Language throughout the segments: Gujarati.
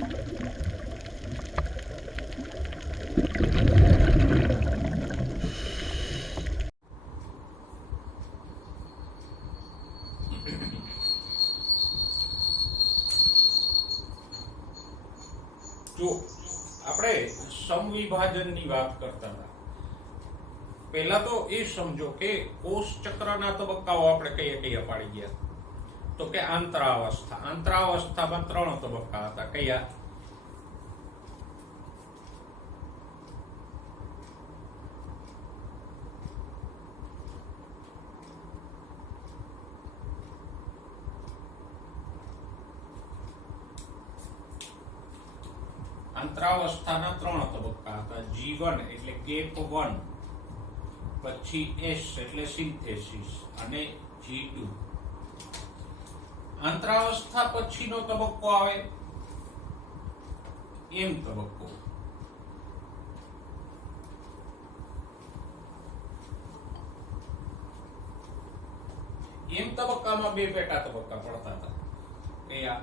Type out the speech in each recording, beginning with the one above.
જો આપણે સમવિભાજનની વાત કરતા હતા, પહેલા તો એ સમજો કે કોષ ચક્રના તબક્કાઓ આપણે કયા પાડી ગયા. તો કે આંતરાવસ્થામાં 3 તબક્કા હતા. કયા? અંતરાવસ્થાના 3 તબક્કા હતા. G1 એટલે ગેપ 1, પછી S એટલે સિન્થેસિસ, અને G2. અંતરાવસ્થા પછીનો તબક્કો આવે M તબક્કો. M તબક્કામાં 2 પેટા તબક્કા પડતા હતા. કયા?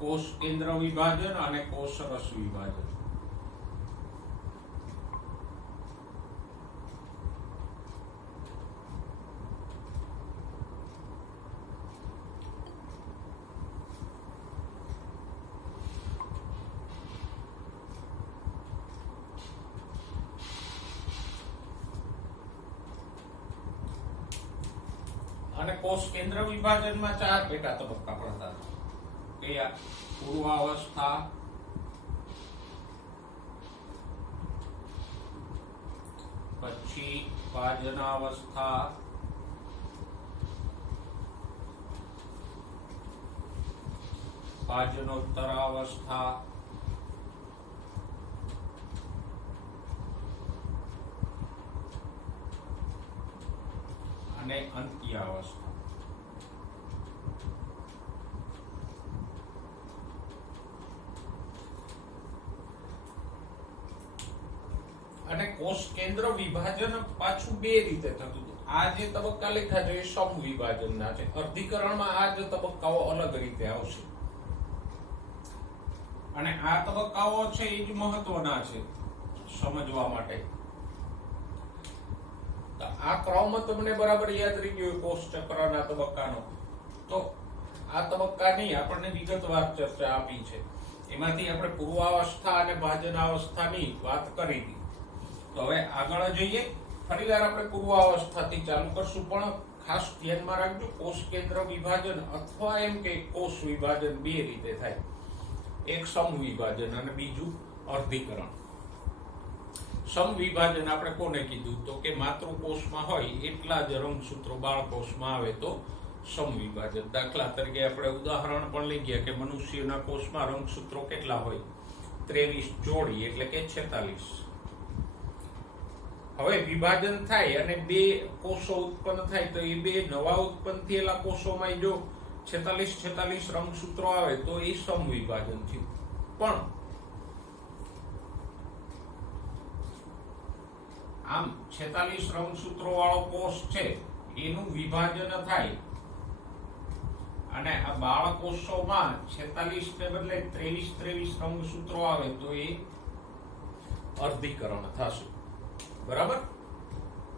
કોષ કેન્દ્ર વિભાજન અને કોષ રસ વિભાજન. અને કોષ કેન્દ્ર વિભાજનમાં 4 પેટા તબક્કા પડતા હતા. કયા? પૂર્વાવસ્થા, પછી પાજનાવસ્થા, પાજનોત્તરાવસ્થા, અને અંત્યાવસ્થા. અને કોષ કેન્દ્ર વિભાજન પાછું 2 રીતે થતું હતું. આ જે તબક્કા લખ્યા છે એ સમવિભાજનના છે. અર્ધીકરણમાં આ જ તબક્કાઓ અલગ રીતે આવશે, અને આ તબક્કાઓ છે એ જ મહત્વના છે સમજવા માટે. આ ક્રમ તમને બરાબર યાદ રહી ગયો કોષ ચક્રના તબક્કાનો. તો આ તબક્કાની આપણને વિગતવાર ચર્ચા આપી છે. એમાંથી આપણે પૂર્વાવસ્થા અને ભાજનાવસ્થાની વાત કરી હતી. તો હવે આગળ જઈએ. ફરીવાર આપણે પૂર્વાવસ્થાથી ચાલુ કરશું, પણ ખાસ ધ્યાનમાં રાખજો કોષ કેન્દ્ર વિભાજન અથવા એમ કે કોષ વિભાજન 2 રીતે થાય. એક સમવિભાજન અને બીજું અર્ધીકરણ. સમવિભાજન આપણે કોને કીધું? તો કે માતૃકોષમાં હોય એટલા જ રંગસૂત્રો બાળકોષમાં આવે તો સમવિભાજન. દાખલા તરીકે આપણે ઉદાહરણ પણ લઈ ગયા કે મનુષ્યના કોષમાં રંગસૂત્રો કેટલા હોય? 23 જોડી, એટલે કે 46. હવે વિભાજન થાય અને 2 કોષો ઉત્પન્ન થાય, તો એ 2 નવા ઉત્પન્ન થયેલા કોષોમાં જો 46 રંગસૂત્રો આવે તો એ સમવિભાજન છે. પણ આમ 46 રંગસૂત્રો વાળો કોષ છે એનું વિભાજન થાય અને આ બાળકોષોમાં 46 ને બદલે 23 રંગસૂત્રો આવે તો એ અર્ધીકરણ થશે. બરાબર?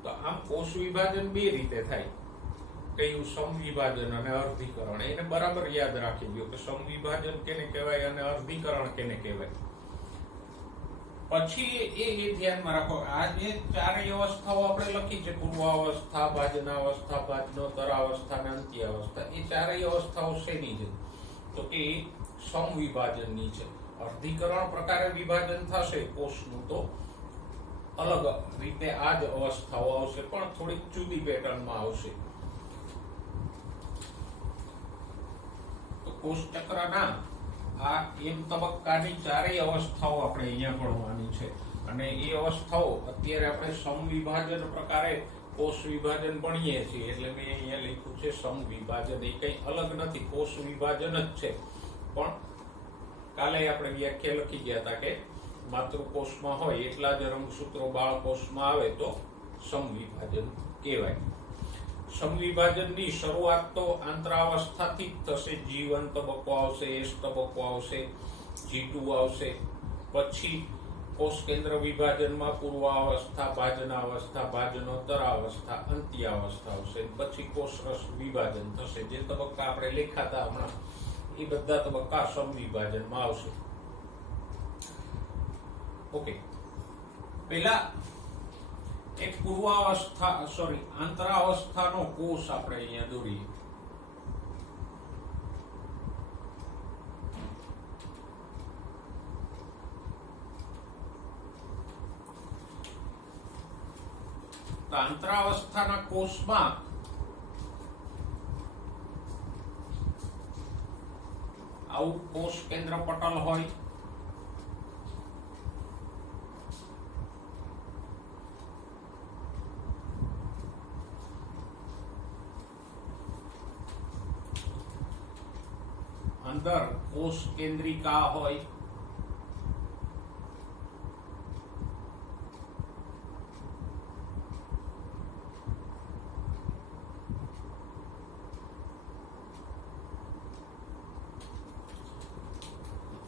તો આમ કોષ વિભાજન 2 રીતે થાય. કયું? સમવિભાજન અને અર્ધીકરણ. એને બરાબર યાદ રાખી દો કે સમવિભાજન કેને કહેવાય અને અર્ધીકરણ કેને કહેવાય. પછી એ ધ્યાનમાં રાખો, આ જે 4 અવસ્થાઓ આપણે લખી છે, પૂર્વાવસ્થા, ભાજનાવસ્થા, પાજનોત્તરાવસ્થા અને અંત્યાવસ્થા, એ 4 અવસ્થાઓ શેની છે? તો કે સમવિભાજનની છે. અર્ધીકરણ પ્રકારે વિભાજન થશે કોષનું તો અલગ રીતે આ જ અવસ્થાઓ આવશે, પણ થોડીક જુદી પેટર્નમાં આવશે. તો કોષ ચક્રના આ M તબક્કાની 4 અવસ્થાઓ આપણે અહીંયા ભણવાની છે. અને એ અવસ્થાઓ અત્યારે આપણે સમવિભાજન પ્રકારે કોષ વિભાજન ભણીએ છીએ, એટલે મેં અહીંયા લખ્યું છે સમવિભાજન. એ કંઈ અલગ નથી, કોષ વિભાજન જ છે. પણ કાલે આપણે વ્યાખ્યા લખી ગયા હતા કે માતૃકોષમાં હોય એટલા જ રંગસૂત્રો બાળકોષમાં આવે તો સમવિભાજન કહેવાય. સમવિભાજનની શરૂઆત તો આંતરાવસ્થાથી જ થશે. G1 તબક્કો આવશે, S તબક્કો આવશે, G2 આવશે. પછી કોષ કેન્દ્ર વિભાજનમાં પૂર્વાવસ્થા, ભાજનાવસ્થા, ભાજનોત્તરાવસ્થા, અંત્યાવસ્થા આવશે. પછી કોષરસ વિભાજન થશે. જે તબક્કા આપણે લેખાતા હમણાં એ બધા તબક્કા સમવિભાજનમાં આવશે. ઓકે, પહેલા એક આંતરાવસ્થાનો કોષ આપણે અહીંયા દોરીએ. આંતરાવસ્થાના કોષમાં આવું કોષ કેન્દ્ર પટલ હોય. અંદર કોષ કેન્દ્રિકા હોય.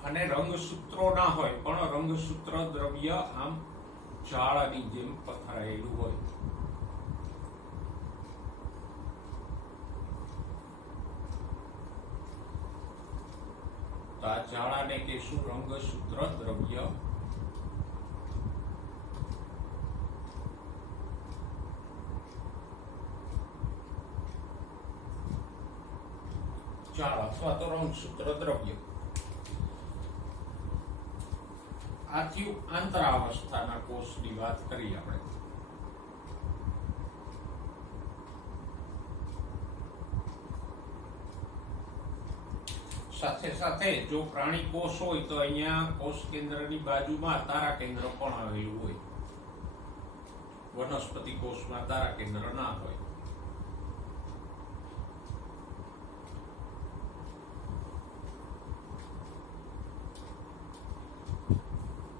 અને રંગસૂત્રો ના હોય, પણ રંગસૂત્ર દ્રવ્ય આમ જાળાની જેમ પથરાયેલું હોય. તો આ જાળાને કહેશું રંગસૂત્ર દ્રવ્ય. જાળ અથવા તો રંગસૂત્ર દ્રવ્ય. આ થયું આંતરાવસ્થાના કોષની વાત કરી આપણે. સાથે સાથે જો પ્રાણી કોષ હોય તો અહીંયા કોષ કેન્દ્રની બાજુમાં તારા કેન્દ્ર પણ આવેલું હોય. વનસ્પતિ કોષમાં તારા કેન્દ્ર ના હોય.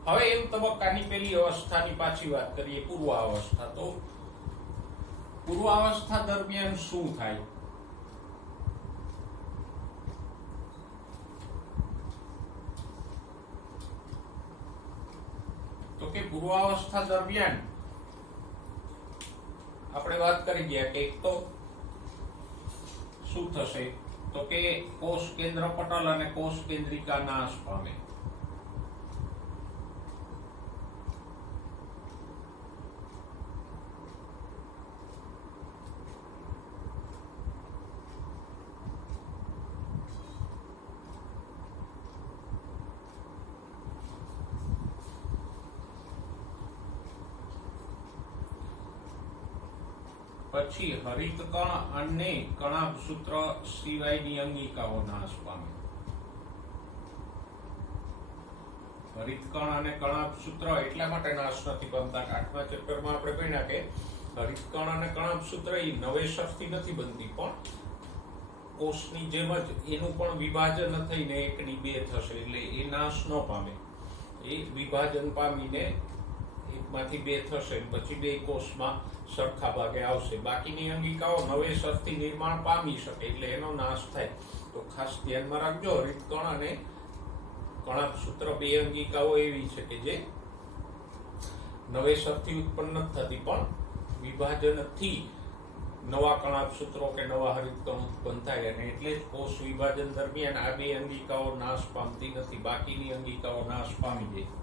હવે એમ તબક્કાની પહેલી અવસ્થાની પાછી વાત કરીએ, પૂર્વાવસ્થા. તો પૂર્વાવસ્થા દરમિયાન શું થાય? તો કે પૂર્વાવસ્થા દરમિયાન આપણે વાત કરી ગયા કે એક તો શું થશે, તો કે કોષ કેન્દ્ર પટલ અને કોષ કેન્દ્રિકા નાશ પામે. પછી હરિતકણ અને કણાભસૂત્ર સિવાયની અંગિકાઓ નાશ પામે. હરિતકણ અને કણાભસૂત્ર એટલા માટે નાશ નથી પામતા કે 8મા ચેપ્ટરમાં આપણે ભણ્યા કે હરિતકણ અને કણાભસૂત્ર એ નવેસરથી નથી બનતી, પણ કોષની જેમ જ એનું પણ વિભાજન થઈને 1 ની 2 થશે. એટલે એ નાશ ન પામે. એ વિભાજન પામીને 1 માંથી 2 થશે, પછી 2 કોષમાં સરખા ભાગે આવશે. બાકીની અંગિકાઓ નવેસરથી નિર્માણ પામી શકે, એટલે એનો નાશ થાય. તો ખાસ ધ્યાનમાં રાખજો, હરિતકણ અને કણાભસૂત્ર 2 અંગિકાઓ એવી છે કે જે નવેસરથી ઉત્પન્ન થતી, પણ વિભાજનથી નવા કણાભસૂત્રો કે નવા હરિતકણ ઉત્પન્ન થાય. અને એટલે જ કોષ વિભાજન દરમિયાન આ 2 અંગિકાઓ નાશ પામતી નથી, બાકીની અંગિકાઓ નાશ પામી જાય.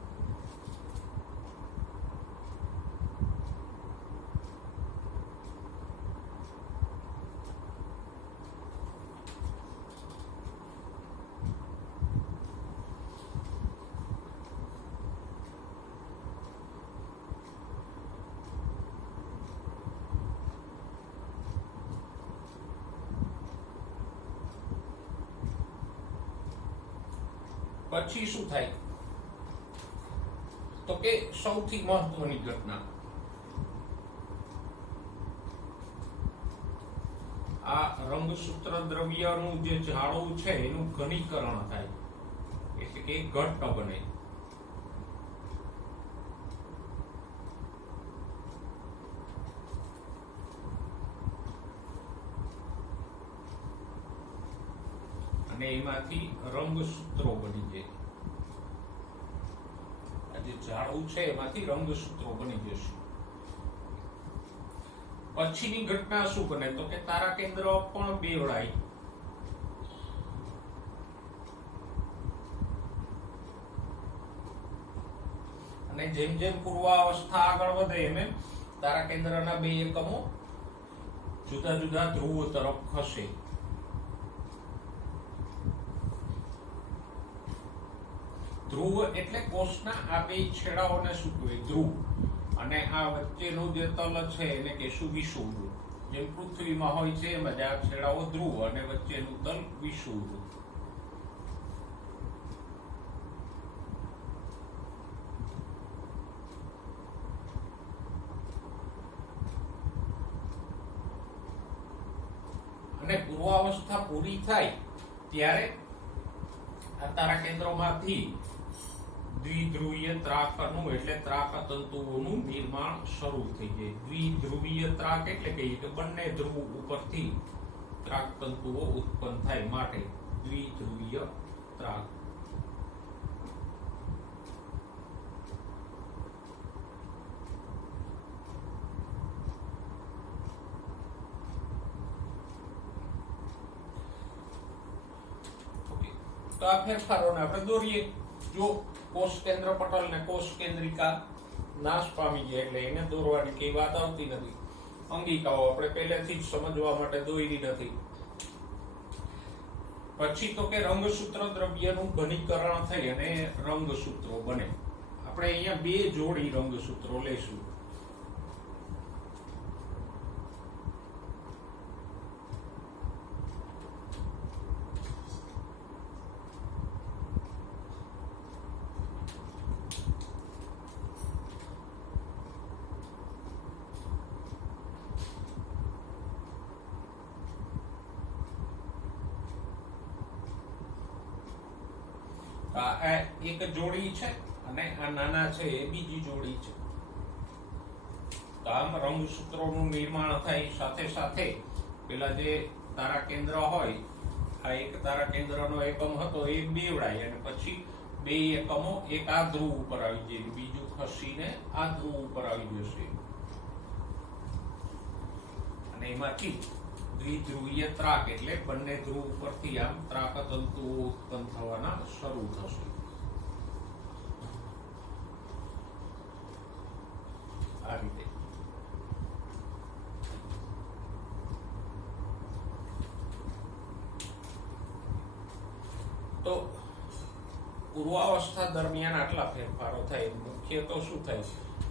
પછી શું થાય? તો કે સૌથી મહત્વની ઘટના, આ રંગસૂત્ર દ્રવ્યનું જે જાળું છે એનું ઘનીકરણ થાય, એટલે કે ઘટ્ટ બને. અને એમાંથી રંગસૂત્રો બની જાય. જાડું છે એમાંથી રંગસૂત્રો બની જશે. પછીની ઘટના શું બને તો કે તારા કેન્દ્ર પણ બેવડાય. અને જેમ જેમ પૂર્વાવસ્થા આગળ વધે એમ તારા કેન્દ્રના બે એકમો જુદા જુદા ધ્રુવ તરફ ખસે. ધ્રુવ એટલે કોષના આ બે છેડાઓને શું કહેવાય? ધ્રુવ. અને આ વચ્ચેનું જે તલ છે એને કહેશું વિષુવવૃત્ત. જેમ પૃથ્વીમાં હોય છે એમ જ આ છેડાઓ ધ્રુવ અને વચ્ચેનું તલ વિષુવવૃત્ત. અને પૂર્વાવસ્થા પૂરી થાય ત્યારે આ તારા કેન્દ્રોમાંથી દ્વિધ્રુવીય ત્રાકનું એટલે ત્રાક તંતુઓનું નિર્માણ શરૂ થઈ જાય. દ્વિધ્રુવીય ત્રાક એટલે કે બંને ધ્રુવ ઉપરથી ત્રાક તંતુઓ ઉત્પન્ન થાય માટે દ્વિધ્રુવીય ત્રાક. તો આ ફેરફારોને આપણે દોરીએ. જો કોષ કેન્દ્ર પટલ ને કોષ કેન્દ્રિકા નાશ પામી જાય એટલે એને દોરવાની કઈ વાત આવતી નથી. અંગિકાઓ આપણે પહેલેથી જ સમજવા માટે દોરી નથી. પછી તો કે રંગસૂત્ર દ્રવ્યનું ઘનીકરણ થઈ અને રંગસૂત્રો બને. આપણે અહીંયા બે જોડી રંગસૂત્રો લેશું. આ એક જોડી છે અને આ નાના છે એ બીજી જોડી છે. તો આમ રંગસૂત્રોનું નિર્માણ થાય. સાથે સાથે પેલા જે તારા કેન્દ્ર હોય, આ એક તારા કેન્દ્રનો એકમ હતો એ બેવડાય અને પછી બે એકમો એક આ ધ્રુવ ઉપર આવી જાય, બીજું ખસીને આ ધ્રુવ ઉપર આવી જશે. અને એમાંથી દ્વિધ્રુવીય ત્રાક એટલે બંને ધ્રુવ ઉપરથી આમ ત્રાક તંતુઓ ઉત્પન્ન થવાના શરૂ થશે. આ રીતે તો પૂર્વાવસ્થા દરમિયાન આટલા ફેરફારો થાય. મુખ્ય તો શું થાય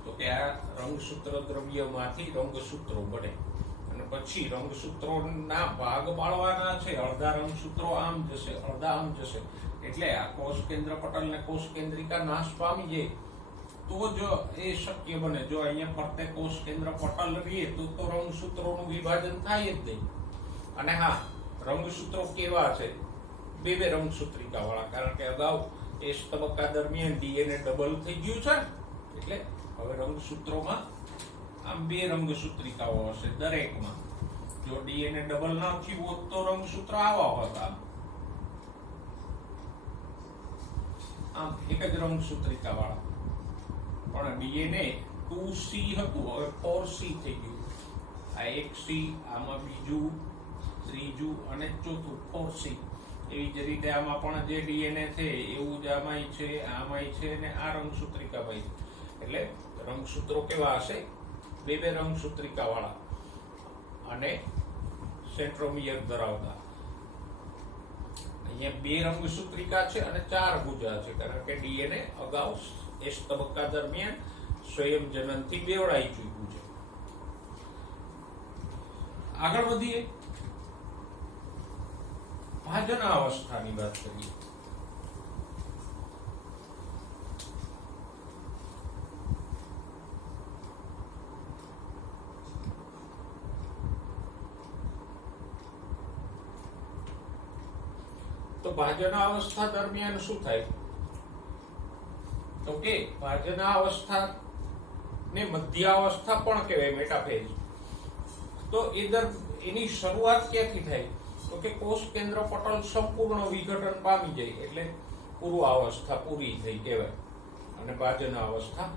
તો કે આ રંગસૂત્ર દ્રવ્યમાંથી રંગસૂત્રો બને અને પછી રંગસૂત્રોના ભાગ પાડવાના છે. અડધા રંગસૂત્રો આમ જશે, અડધા આમ જશે. એટલે આ કોષ કેન્દ્ર પટલ ને કોષ કેન્દ્રિકા નાશ પામી જાય તો જ એ શક્ય બને. જો અહીંયા ફરતે કોષ કેન્દ્ર પટલ રહીએ તો રંગસૂત્રોનું વિભાજન થાય જ નહીં. અને હા, રંગસૂત્રો કેવા છે? બે બે રંગસૂત્રિકા વાળા. કારણ કે અગાઉ એસ તબક્કા દરમિયાન ડીએનએ ડબલ થઈ ગયું છે એટલે હવે રંગસૂત્રોમાં આમ બે રંગસૂત્રિકાઓ હશે દરેકમાં. જો ડીએનએ ડબલ ન થયું હોત તો રંગસૂત્ર આવા હોત. આમ એક જ રંગસૂત્રિકા વાળા. પણ ડીએનએ 2C હતું, હવે 4C થઈ ગયું. આ 1C, આમાં બીજું, ત્રીજું અને ચોથું 4C. એવી જ રીતે આમાં પણ જે ડીએનએ છે એવું જ આમાંય છે, આમાંય છે અને આ રંગસૂત્રિકામાં છે. એટલે રંગસૂત્રો કેવા હશે? બે બે રંગસૂત્રિકા વાળા અને સેન્ટ્રોમિયર ધરાવતા. અહીંયા બે રંગસૂત્રિકા છે અને 4 ભુજા છે. કારણ કે ડીએનએ અગાઉ એસ તબક્કા દરમિયાન સ્વયં જનનથી બેવડાઈ ચૂક્યું છે. આગળ વધીએ. ભાજનાવસ્થાની વાત કરીએ. તો ભાજનાવસ્થા દરમિયાન શું થાય તો કે ભાજનાવસ્થા ને મધ્યાવસ્થા પણ કહેવાય, મેટાફેઝ. તો એની શરૂઆત ક્યાંથી થાય તો કે કોષ કેન્દ્ર પટલ સંપૂર્ણ વિઘટન પામી જાય એટલે પૂર્વાવસ્થા પૂરી થઈ કહેવાય. અને ભાજના અવસ્થા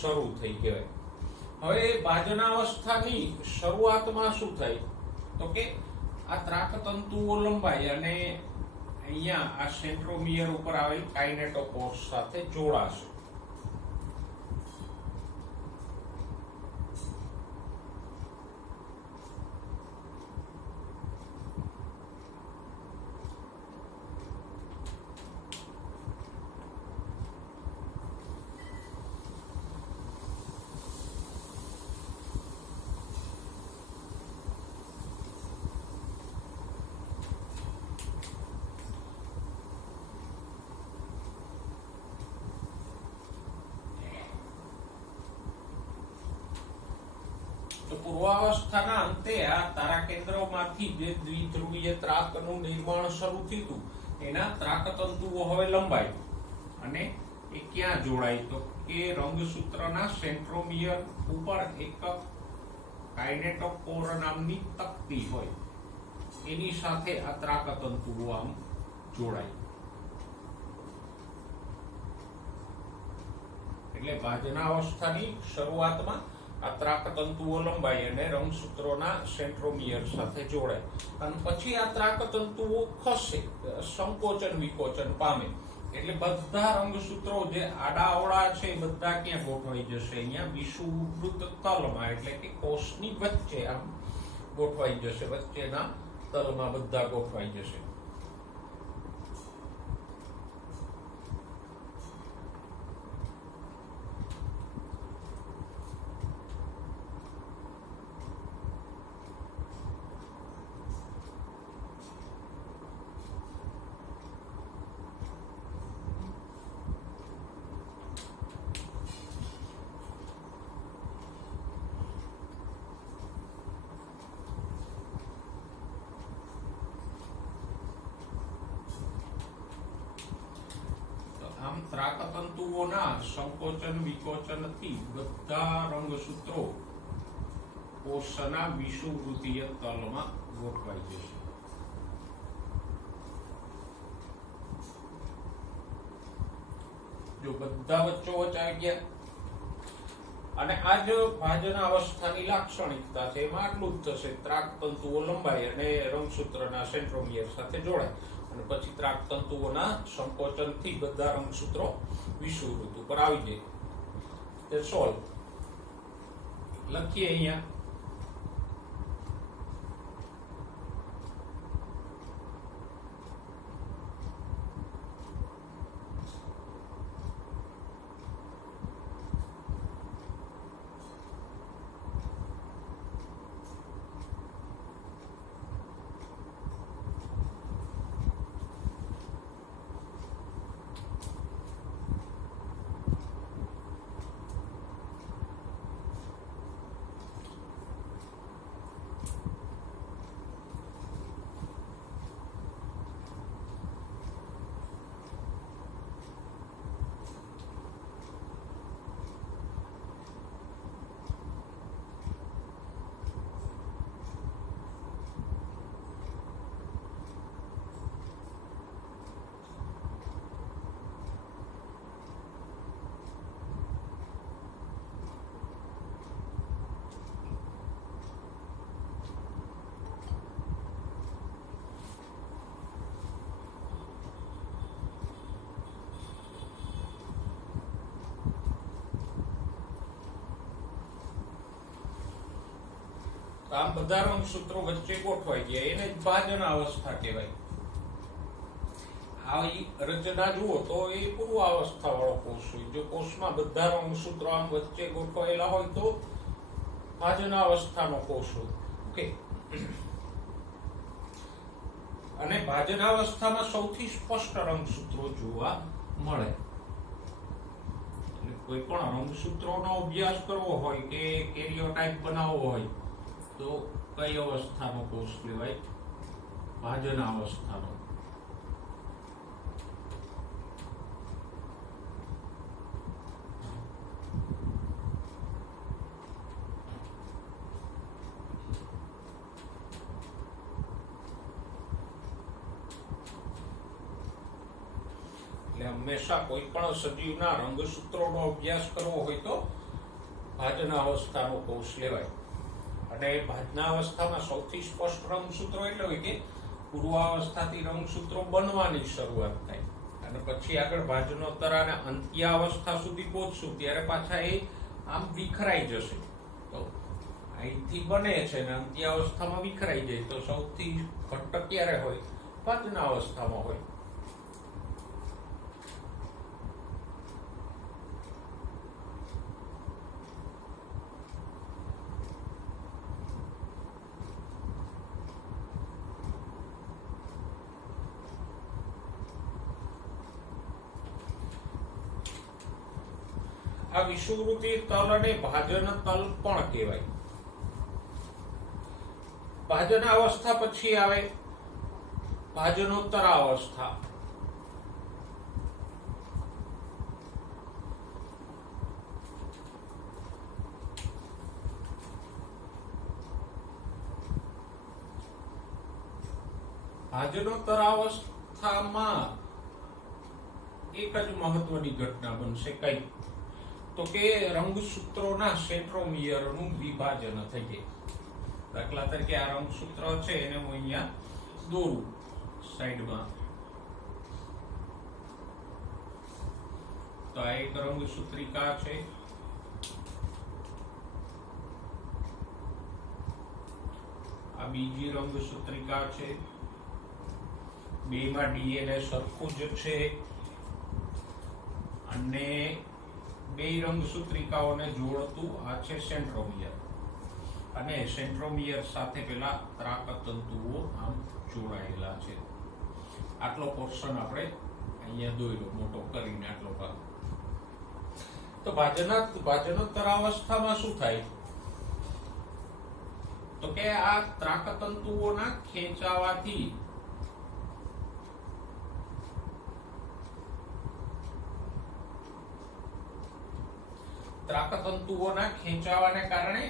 શરૂ થઈ કહેવાય. હવે ભાજના અવસ્થાની શરૂઆતમાં શું થાય તો કે આ ત્રાકતંતુઓ લંબાઈ અને અહીંયા આ સેન્ટ્રોમિયર ઉપર આવેલ કાઇનેટોકોર્સ સાથે જોડાશે. તો પૂર્વાવસ્થાના અંતે આ તારાકેન્દ્રમાંથી જે દ્વિધ્રુવીય ત્રાકનું નિર્માણ શરૂ થયું એના ત્રાકતંતુઓ હવે લંબાય અને એ ક્યાં જોડાય તો કે રંગસૂત્રના સેન્ટ્રોમિયર ઉપર એક કાઇનેટોકોર નામની તકતી હોય એની સાથે આ ત્રાકતંતુઓ આમ જોડાય. એટલે ભાજના અવસ્થાની શરૂઆતમાં આ ત્રાકતંતુઓ લંબાઈ અને રંગસૂત્રોના સેન્ટ્રોમિયર સાથે જોડાય અને પછી આ ત્રાકતંતુઓ ખસે, સંકોચન વિકોચન પામે. એટલે બધા રંગસૂત્રો જે આડા અવળા છે એ બધા ક્યાં ગોઠવાઈ જશે? અહીંયા વિષુવવૃત્ત તલમાં, એટલે કે કોષની વચ્ચે આમ ગોઠવાઈ જશે, વચ્ચેના તલમાં બધા ગોઠવાઈ જશે. આમ ત્રાકતંતુઓના સંકોચન વિકોચનથી બધા રંગસૂત્રો કોષના વિષુવવૃત્તીય તલમાં ગોઠવાઈ જશે. જો બધા વચ્ચોવચ આવી ગયા અને આ જ ભાજના અવસ્થાની લાક્ષણિકતા છે, એમાં આટલું જ થશે. ત્રાકતંતુઓ લંબાય અને રંગસૂત્રના સેન્ટ્રોમિયર સાથે જોડાય અને પછી ત્રાકતંતુઓના સંકોચનથી બધા રંગસૂત્રો વિષુવવૃત્ત ઉપર આવી જાય. તે સોલ્વ લખીએ અહીંયા. આમ બધા રંગસૂત્રો વચ્ચે ગોઠવાઈ ગયા, એને ભાજના અવસ્થા કહેવાય. આવી રચના જુઓ તો એ પૂર્વાવસ્થા વાળો કોષ હોય. જો કોષમાં બધા રંગસૂત્રો આમ વચ્ચે ગોઠવાયેલા હોય તો ભાજના અવસ્થાનો કોષ હોય. ઓકે. અને ભાજના અવસ્થામાં સૌથી સ્પષ્ટ રંગસૂત્રો જોવા મળે. કોઈ પણ રંગસૂત્રોનો અભ્યાસ કરવો હોય કે કેરિયોટાઇપ બનાવવો હોય તો કઈ અવસ્થાનો કોષ કહેવાય? ભાજના અવસ્થાનો. એટલે એટલે હંમેશા કોઈ પણ સજીવના રંગસૂત્રોનો અભ્યાસ કરવો હોય તો ભાજના અવસ્થાનો કોષ લેવાય. અને ભાજના અવસ્થામાં સૌથી સ્પષ્ટ રંગસૂત્રો એટલે હોય કે પૂર્વાવસ્થાથી રંગસૂત્રો બનવાની શરૂઆત થાય અને પછી આગળ ભાજનોત્તર અને અંત્યાવસ્થા સુધી પહોંચશું ત્યારે પાછા એ આમ વિખરાઈ જશે. તો અહીંથી બને છે ને અંત્યાવસ્થામાં વિખરાઈ જાય તો સૌથી ઘટ્ટ ક્યારે હોય? ભાજના અવસ્થામાં હોય. આ વિષુવવૃત્તિ તલ અને ભાજન તલ પણ કહેવાય. ભાજન અવસ્થા પછી આવે ભાજનોત્તર અવસ્થા. ભાજનોત્તર અવસ્થામાં એક જ મહત્વની ઘટના બનશે. કઈ? તો કે રંગસૂત્રોના સેન્ટ્રોમિયરનું વિભાજન થઈ જાય. દાખલા તરીકે આ રંગસૂત્ર છે એને હું અહીંયા દોરું સાઈડમાં. તો આ એક રંગસૂત્રિકા છે. આ બીજી રંગસૂત્રિકા છે. બેમાં ડીએનએ સરખું જ છે અને બે રંગસૂત્રિકાઓને જોડતું આ છે સેન્ટ્રોમિયર અને સેન્ટ્રોમિયર સાથે પેલા ત્રાકતંતુઓ આમ જોડાયેલા છે. આટલો પોર્શન આપણે અહીંયા દોર્યો મોટો કરીને આટલો ભાગ. તો ભાજનોત્તર અવસ્થામાં શું થાય? તો કે આ ત્રાકતંતુઓના ખેંચાવાથી ત્રાકતંતુઓના ખેંચાવાને કારણે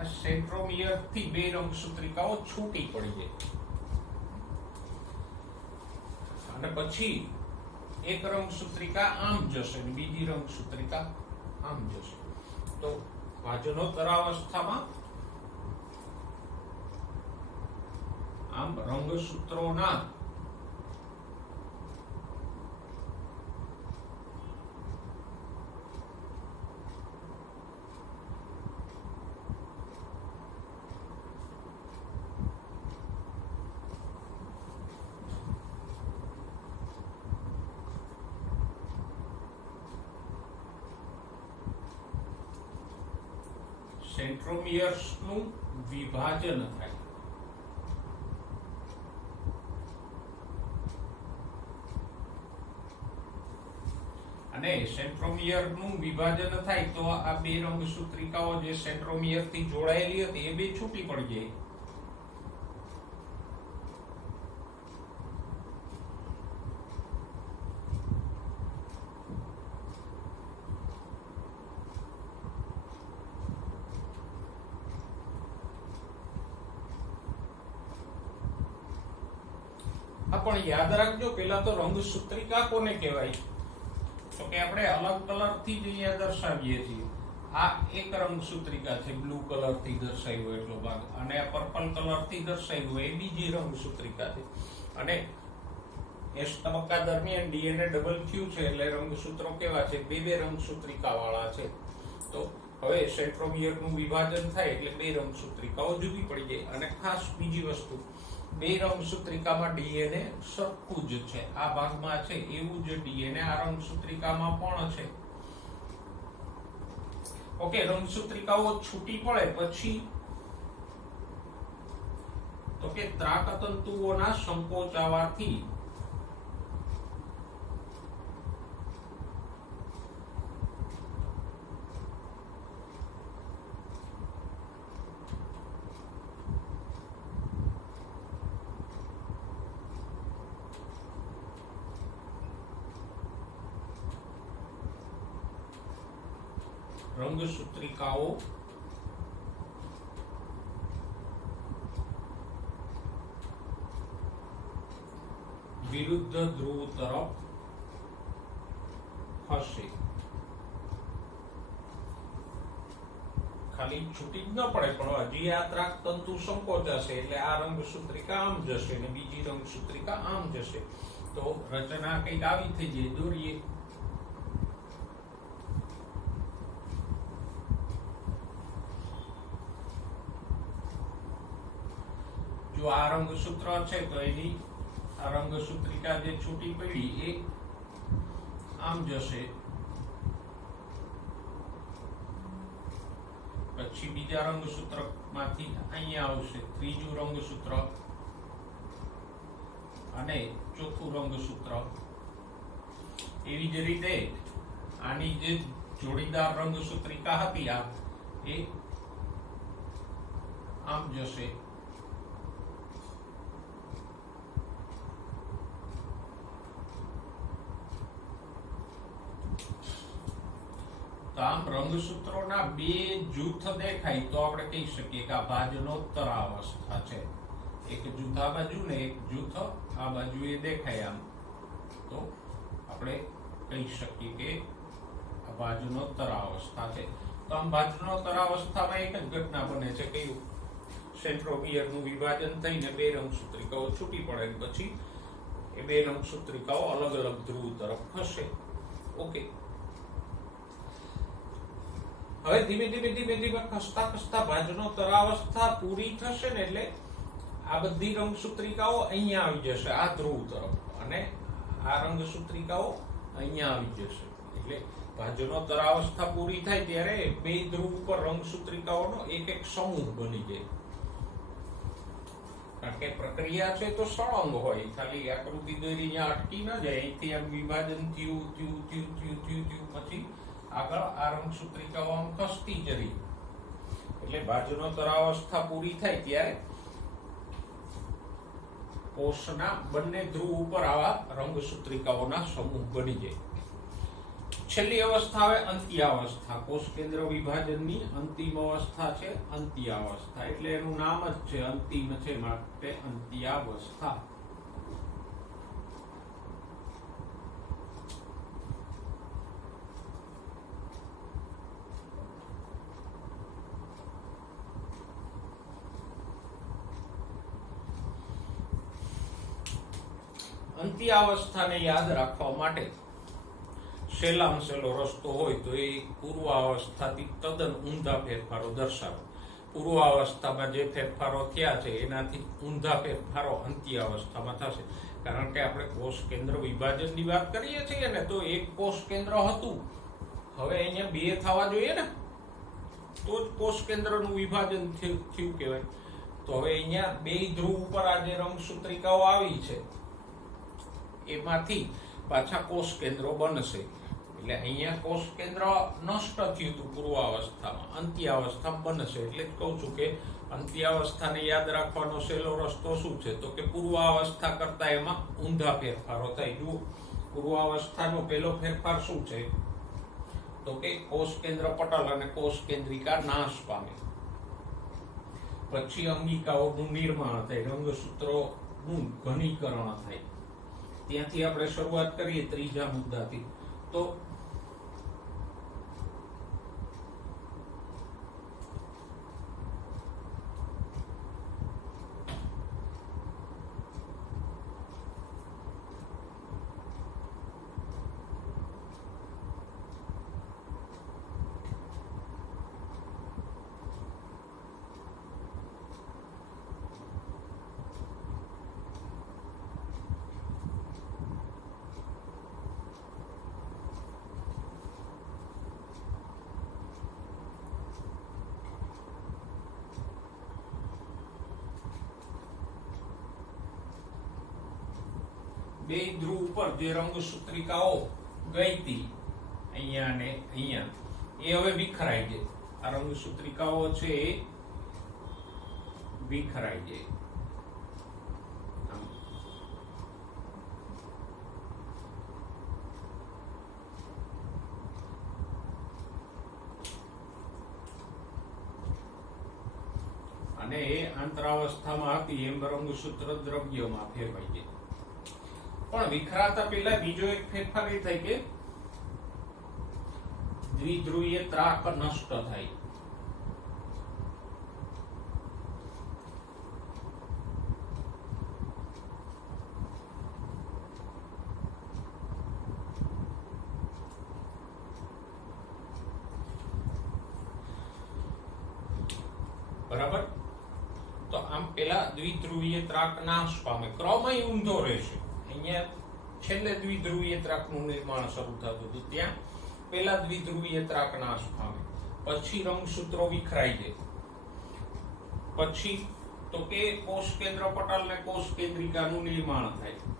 આ સેન્ટ્રોમિયર થી બે રંગસૂત્રિકાઓ છૂટી પડી જાય અને પછી એક રંગસૂત્રિકા આમ જશે અને બીજી રંગસૂત્રિકા આમ જશે. તો ભાજનોત્તર અવસ્થામાં આમ રંગસૂત્રોના સેન્ટ્રોમિયર્સનું વિભાજન થાય. અને સેન્ટ્રોમિયરનું વિભાજન થાય તો આ બે રંગસૂત્રિકાઓ જે સેન્ટ્રોમિયરથી જોડાયેલી હતી એ બે છૂટી પડી જાય. પણ યાદ રાખજો, પેલા તો રંગસૂત્રિકા કોને કહેવાય? તો કે આપણે અલગ કલર થી જ અહીંયા દર્શાવીએ છીએ. આ એક રંગસૂત્રિકા છે, બ્લુ કલર થી દર્શાવ્યો એટલો ભાગ, અને આ પર્પલ કલર થી દર્શાવ્યો એ બીજી રંગસૂત્રિકા છે. અને એસ તબક્કા દરમિયાન ડીએનએ ડબલ થયું છે એટલે રંગસૂત્રો કેવા છે? બે બે રંગસૂત્રિકા વાળા છે. તો હવે સેન્ટ્રોમિયરનું વિભાજન થાય એટલે બે રંગસૂત્રિકાઓ જુદી પડી જાય. અને ખાસ બીજી વસ્તુ, બે રંગસૂત્રિકામાં ડીએનએ સરખું જ છે. આ ભાગમાં છે એવું જ ડીએનએ આ રંગસૂત્રિકામાં પણ છે. ઓકે, રંગસૂત્રિકાઓ છૂટી પડે પછી તો કે ત્રાકતંતુઓના સંકોચાવાથી રંગસૂત્રિકાઓ વિરુદ્ધ ધ્રુવ તરફ ખસશે. ખાલી છૂટી જ ન પડે પણ હજી આ ત્રાક તંતુ સંકોચાશે એટલે આ રંગસૂત્રિકા આમ જશે અને બીજી રંગસૂત્રિકા આમ જશે. તો રચના કંઈક આવી થઈ જાય. દોરીએ. જો આ રંગસૂત્ર છે તો એની આ રંગસૂત્રિકા જે છૂટી પડી એ આમ જશે. પછી બીજા રંગસૂત્ર માંથી અહીંયા આવશે ત્રીજું રંગસૂત્ર અને ચોથું રંગસૂત્ર. એવી જ રીતે આની જે જોડીદાર રંગસૂત્રિકા હતી આ એ આમ જશે. આમ રંગસૂત્રોના બે જૂથ દેખાય તો આપણે કહી શકીએ કે આ ભાજનોત્તર અવસ્થા છે. એક જૂથ આ બાજુ ને એક જૂથ આ બાજુ એ દેખાય આમ તો આપણે કહી શકીએ કે આ ભાજનોત્તર અવસ્થા છે. તો આમ ભાજનોત્તર અવસ્થામાં એક જ ઘટના બને છે કે સેન્ટ્રોમિયરનું વિભાજન થઈને બે રંગસૂત્રિકાઓ છૂટી પડે પછી એ બે રંગસૂત્રિકાઓ અલગ અલગ ધ્રુવ તરફ ખસે. ઓકે. હવે ધીમે ધીમે ખસતા ભાજનોત્તર અવસ્થા પૂરી થશે ને એટલે આ બધી રંગસૂત્રિકાઓ અહીંયા આવી જશે આ ધ્રુવ તરફ અને આ રંગસૂત્રિકાઓ અહીંયા આવી જશે. એટલે ભાજનોત્તર અવસ્થા પૂરી થાય ત્યારે બે ધ્રુવ ઉપર રંગસૂત્રિકાઓનો એક એક સમૂહ બની જાય. કારણ કે પ્રક્રિયા છે તો સળંગ હોય. ખાલી આકૃતિ દોરી અહીંયા અટકી ન જાય. અહીંથી આમ વિભાજન થયું પછી આગળ આ રંગસૂત્રિકાઓ આમ ખસતી જ રહી. એટલે ભાજનોત્તર અવસ્થા પૂરી થાય ત્યારે કોષના બંને ધ્રુવ ઉપર આવા રંગસૂત્રિકાઓના સમૂહ બની જાય. છેલ્લી અવસ્થા આવે અંત્યાવસ્થા. કોષ કેન્દ્ર વિભાજનની અંતિમ અવસ્થા છે અંત્યાવસ્થા. એટલે એનું નામ જ છે અંતિમ છે માટે અંત્યાવસ્થા. અંત્યાવસ્થાને યાદ રાખવા માટે સહેલામાં સહેલો રસ્તો હોય તો એ પૂર્વાવસ્થાથી તદ્દન ઊંધા ફેરફારો દર્શાવે. પૂર્વાવસ્થામાં જે ફેરફારો થયા છે એનાથી ઊંધા ફેરફારો અંત્યાવસ્થામાં થશે. કારણ કે આપણે કોષ કેન્દ્ર વિભાજનની વાત કરીએ છીએ ને તો એક કોષ કેન્દ્ર હતું. હવે અહીંયા બે થવા જોઈએ ને તો જ કોષ કેન્દ્રનું વિભાજન થયું કહેવાય. તો હવે અહીંયા બે ધ્રુવ ઉપર આ જે રંગસૂત્રિકાઓ આવી છે એમાંથી પાછા કોષ કેન્દ્રો બનશે. એટલે અહીંયા કોષ કેન્દ્ર નષ્ટ થયું હતું પૂર્વાવસ્થામાં. અંત્યાવસ્થામાં બનશે. એટલે જ કહું છું કે અંત્યાવસ્થાને યાદ રાખવાનો સહેલો રસ્તો શું છે તો કે પૂર્વાવસ્થા કરતા એમાં ઊંધા ફેરફારો થાય. જુઓ પૂર્વાવસ્થાનો પહેલો ફેરફાર શું છે તો કે કોષ કેન્દ્ર પટલ અને કોષ કેન્દ્રિકા નાશ પામે. પછી અંગિકાઓનું નિર્માણ થાય. રંગસૂત્રોનું ઘનીકરણ થાય. ત્યાંથી આપણે શરૂઆત કરીએ ત્રીજા મુદ્દાથી. તો બે ધ્રુવ ઉપર જે રંગસૂત્રિકાઓ ગઈ હતી અહીંયા ને અહીંયા એ હવે વિખરાઈ જાય. આ રંગસૂત્રિકાઓ છે એ વિખરાઈ જાય. અને એ આંતરાવસ્થામાં હતી એમ રંગસૂત્ર દ્રવ્યમાં ફેરવાઈ જાય. પણ વિખરાતા પહેલા બીજો એક ફેરફાર એ થાય કે દ્વિધ્રુવીય ત્રાક નષ્ટ થાય. બરાબર. તો આમ પેલા દ્વિધ્રુવીય ત્રાક નાશ પામે, ક્રમય ઊંધો રહેશે. અહીંયા છેલ્લે દ્વિધ્રુવીય ત્રાકનું નિર્માણ શરૂ થતું હતું, ત્યાં પેલા દ્વિધ્રુવીય ત્રાક નાશ પામે, પછી રંગસૂત્રો વિખરાઈ જાય, પછી તો કે કોષ કેન્દ્ર પટલ ને કોષ કેન્દ્રિકાનું નિર્માણ થાય.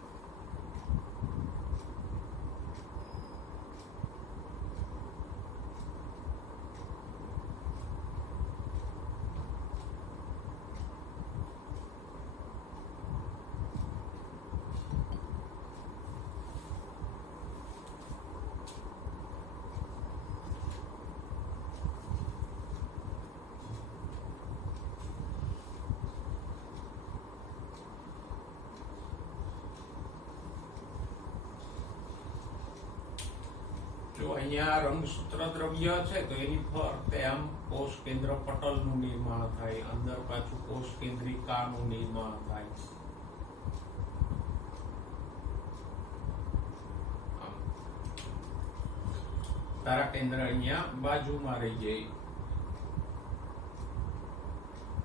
જો અહીંયા રંગસૂત્ર દ્રવ્ય છે તો એની ફરતે આમ કોષ કેન્દ્ર પટલનું નિર્માણ થાય, અંદર પાછું કોષ કેન્દ્રિકાનું નિર્માણ થાય. તારા કેન્દ્ર અહીંયા બાજુમાં રહી જાય.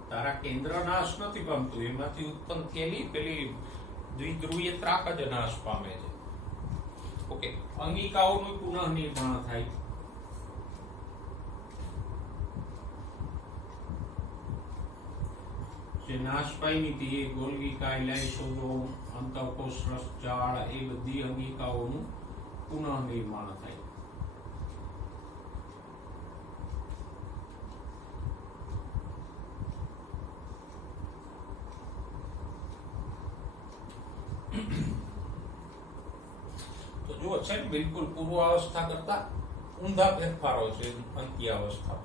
તારા કેન્દ્ર નાશ નથી પામતું, એમાંથી ઉત્પન્ન થયેલી પેલી દ્વિધ્રુવીય ત્રાક જ નાશ પામે છે. ઓકે, અંગિકાઓનું પુનઃ નિર્માણ થાય. જે નાશ પામી હતી એ ગોલ્ગિકા, લાઇસોસોમ, અંતઃકોષ રસ જાળ, એ બધી અંગિકાઓનું પુનઃ નિર્માણ થાય. તો જો છે બિલકુલ પૂર્વાવસ્થા કરતા ઊંધા ફેરફારો છે અંત્યાવસ્થા.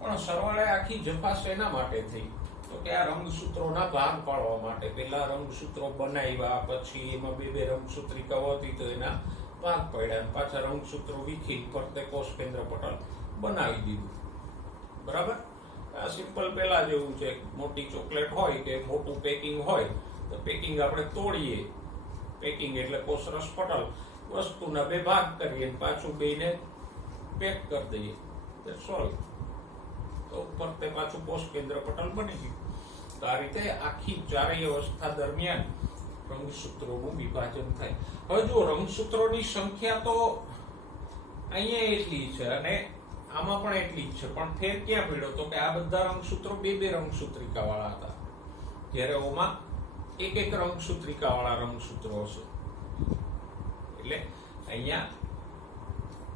પણ સરવાળે આખી જફા શેના માટે થઈ? તો કે આ રંગસૂત્રોના ભાગ પાડવા માટે. પેલા રંગસૂત્રો બનાવ્યા, પછી એમાં બે રંગસૂત્રિકાઓ હતી તો એના ભાગ પાડ્યા, પાછા રંગસૂત્રો વિખી ફરતે કોષ કેન્દ્ર પટલ બનાવી દીધું. બરાબર. આ સિમ્પલ પેલા જેવું છે. મોટી ચોકલેટ હોય કે મોટું પેકિંગ હોય તો પેકિંગ આપણે તોડીએ, પેકિંગ એટલે કોષરસ પટલ, વસ્તુના બે ભાગ કરીએ, પાછું બેને પેક કરી દઈએ, સોલ્વ. તો ફરતે પાછું કોષ કેન્દ્ર પટલ બની ગયું. તો આ રીતે આખી ચારેય અવસ્થા દરમિયાન રંગસૂત્રોનું વિભાજન થાય. હવે જો રંગસૂત્રોની સંખ્યા તો અહીંયા એટલી છે અને આમાં પણ એટલી જ છે, પણ ફેર ક્યાં પડ્યો? તો કે આ બધા રંગસૂત્રો બે રંગસૂત્રિકા વાળા હતા, જ્યારે ઓમાં એક રંગસૂત્રિકા વાળા રંગસૂત્રો હશે. એટલે અહીંયા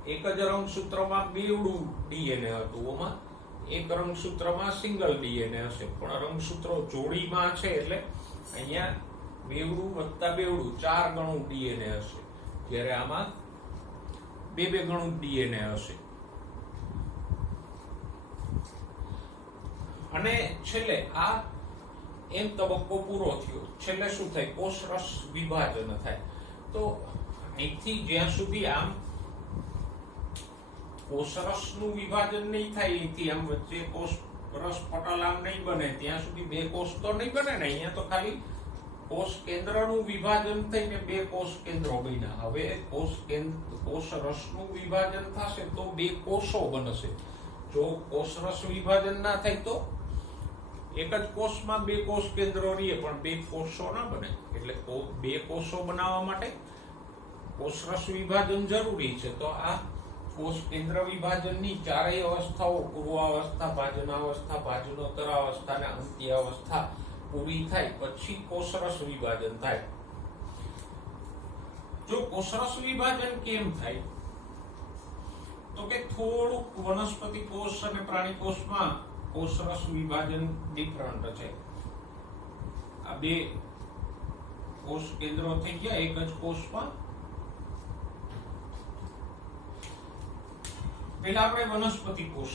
એક જ રંગસૂત્રમાં બેવડું ડીએનએ હતું, ઓમાં એક રંગસૂત્રમાં સિંગલ ડીએનએ હશે. પણ રંગસૂત્રો જોડીમાં છે એટલે અહીંયા બેવડું વત્તા બેવડું 4 ગણું ડીએનએ હશે, જ્યારે આમાં બે ગણું ડીએનએ હશે. અને છેલ્લે આ એમ તબક્કો પૂરો થયો, છેલ્લે શું થાય? કોષરસ વિભાજન થાય. તો અહીંથી જ્યાં સુધી આમ કોષરસનું વિભાજન નહીં થાય, અહીંથી આમ વચ્ચે કોષરસ પટલ આમ નહીં બને, ત્યાં સુધી બે કોષ તો નહીં બને ને. અહીંયા તો ખાલી કોષ કેન્દ્રનું વિભાજન થઈને બે કોષ કેન્દ્રો બન્યા. હવે કોષરસનું વિભાજન થશે તો બે કોષો બનશે. જો કોષરસ વિભાજન ના થાય તો એક જ કોષમાં બે કોષ કેન્દ્રો રહીએ પણ બે કોષો ના બને. એટલે બે કોષો બનાવવા માટે કોષરસ વિભાજન જરૂરી છે. તો આ કોષ કેન્દ્ર વિભાજનની ચારેય અવસ્થાઓ, પૂર્વાવસ્થા, ભાજનાવસ્થા, ભાજનોત્તરાવસ્થા અને અંત્યાવસ્થા પૂરી થાય પછી કોષરસ વિભાજન થાય. જો કોષરસ વિભાજન કેમ થાય? તો કે થોડુંક વનસ્પતિ કોષ અને પ્રાણી કોષમાં કોષરસ વિભાજન ડિફરન્ટ છે. આ બે કોષ કેન્દ્રો થઈ ગયા એક જ કોષમાં. પેલા આપણે વનસ્પતિ કોષ,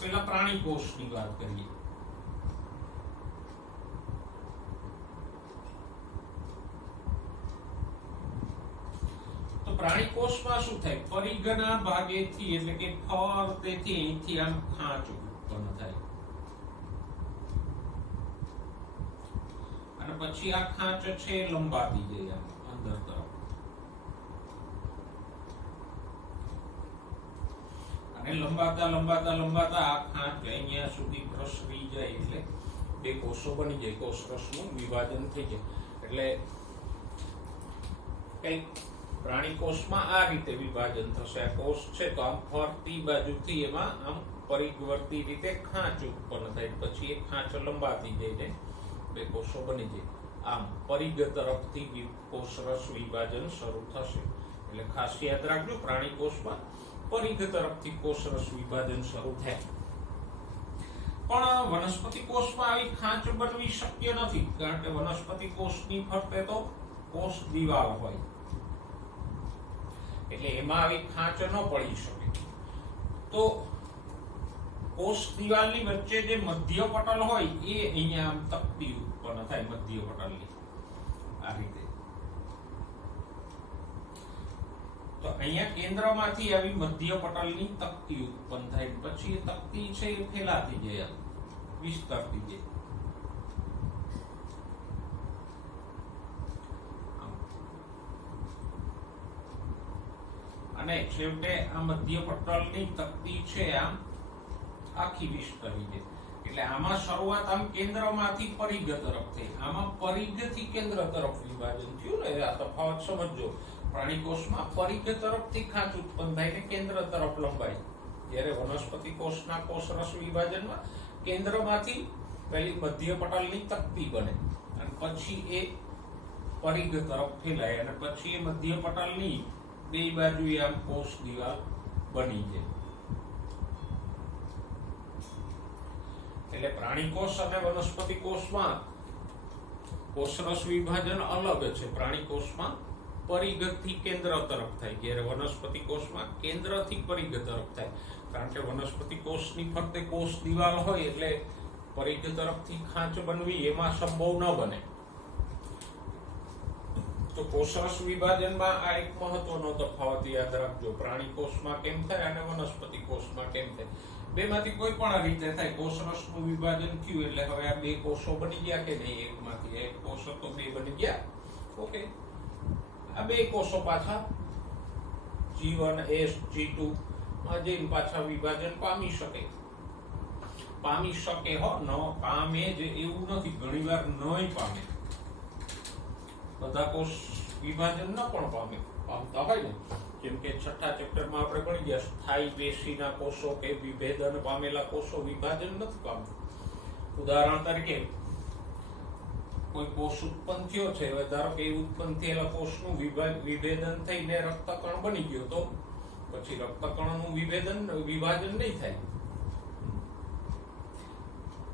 પેલા પ્રાણી કોષની વાત કરીએ. તો પ્રાણી કોષમાં શું થાય, પરિઘના ભાગેથી એટલે કે ફરતેથી અહીંથી આમ ખાંચ ઉત્પન્ન થાય અને પછી આ ખાંચ છે લંબાતી જાય અંદર તરફ અને લંબાતા લંબાતા લંબાતા આ ખાંચ અહીંયા સુધી પ્રસરી જાય એટલે બે કોષો બની જાય, કોષરસનું વિભાજન થઈ જાય. એટલે પ્રાણી કોષમાં આ રીતે વિભાજન થશે. આ કોષ છે તો આમ ફરતી બાજુથી એમાં આમ પરિવર્તી રીતે ખાંચ ઉત્પન્ન થાય, પછી એ ખાંચ લંબાતી જાય, બે કોષો બની જાય. આમ પરિઘ તરફથી કોષરસ વિભાજન શરૂ થશે. એટલે ખાસ યાદ રાખજો, પ્રાણી કોષમાં પરિઘ તરફથી કોષરસ વિભાજન શરૂ થાય. પણ વનસ્પતિ કોષમાં આવી ખાંચ બનવી શક્ય નથી, કારણ કે વનસ્પતિ કોષની ફરતે તો કોષ દિવાલ હોય, એટલે એમાં આવી ખાંચ ન પડી શકે. તો કોષ દિવાલની વચ્ચે જે મધ્ય પટલ હોય એ અહીંયા આમ તકતી ઉત્પન્ન થાય, મધ્ય પટલની આ રીતે. તો અહીંયા કેન્દ્રમાંથી આવી મધ્ય પટલની તકતી ઉત્પન્ન થાય, પછી એ તકતી છે એ ફેલાતી જાય, વિસ્તરતી જાય. અને છેવટે આ મધ્ય પટલની તકતી છે આમ આખી વિસ્તરી જાય. એટલે આમાં શરૂઆત આમ કેન્દ્રમાંથી પરિઘ તરફ થઈ, આમાં પરિઘથી કેન્દ્ર તરફ વિભાજન થયું ને. આ તફાવત સમજો. પ્રાણી કોષમાં પરિઘ તરફથી ખાંચ ઉત્પન્ન થાય ને કેન્દ્ર તરફ લંબાય, જ્યારે વનસ્પતિ કોષના કોષરસ વિભાજનમાં કેન્દ્રમાંથી પહેલી મધ્ય પટલની તકતી બને અને પછી એ પરિઘ તરફ ફેલાય અને પછી એ મધ્ય પટલની બે બાજુએ આમ કોષ દિવાલ બની જાય. એટલે પ્રાણી કોષ અને વનસ્પતિ કોષમાં કોષરસ વિભાજન અલગ છે. પ્રાણી કોષમાં પરિઘથી કેન્દ્ર તરફ થાય, જ્યારે વનસ્પતિ કોષમાં કેન્દ્રથી પરિઘ તરફ થાય. કારણ કે વનસ્પતિ કોષની ફરતે કોષ દિવાલ હોય એટલે પરિઘ તરફથી ખાંચ બનવી એમાં સંભવ ન બને. તો કોષરસ વિભાજનમાં આ એક મહત્વનો તફાવત યાદ રાખજો. પ્રાણી કોષમાં કેમ થાય અને વનસ્પતિ કોષમાં કેમ થાય. બેમાંથી કોઈ પણ રીતે થાય. કોષરસનું વિભાજન થયું એટલે હવે આ બે કોષો બની ગયા કે નહીં, એકમાંથી એક કોષ તો બે બની ગયા. ઓકે, આ બે કોષો પાછા G1 S G2 માં જઈને પાછા વિભાજન પામી શકે હો, ન પામે જ એવું નથી, ઘણીવાર નય પામે. બધા કોષ વિભાજન ન પણ પામતા હોય ને. જેમ કે છઠ્ઠા ચેપ્ટરમાં આપણે ભણી ગયા, સ્થાયી પેશીના કોષો કે વિભેદન પામેલા કોષો વિભાજન નથી પામતા. ઉદાહરણ તરીકે કોઈ કોષ ઉત્પન્ન થયો છે, ધારો કે ઉત્પન્ન થયેલા કોષનું વિભેદન થઈને રક્તકણ બની ગયો, તો પછી રક્તકણનું વિભાજન નહીં થાય.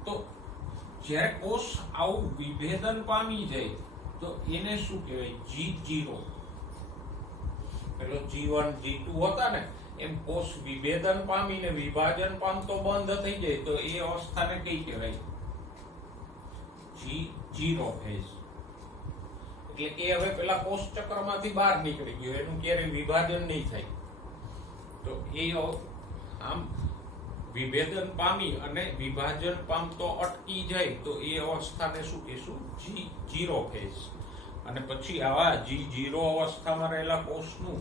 તો જ્યારે કોષ આવું વિભેદન પામી જાય તો એને શું કહેવાય, G0. પેલો G1 G2 હતા ને, એમ કોષ વિભેદન પામીને વિભાજન પામતો બંધ થઈ જાય તો એ અવસ્થાને કઈ કહેવાય, G0 ફેઝ. એટલે કે હવે પેલા કોષ ચક્રમાંથી બહાર નીકળી ગયો, એનું ક્યારેય વિભાજન નહીં થાય. તો એ આમ વિભેદન પામી અને વિભાજન પામતો અટકી જાય તો એ અવસ્થાને શું કહેશું, G0 ફેઝ. અને પછી આવા G0 અવસ્થામાં રહેલા કોષનું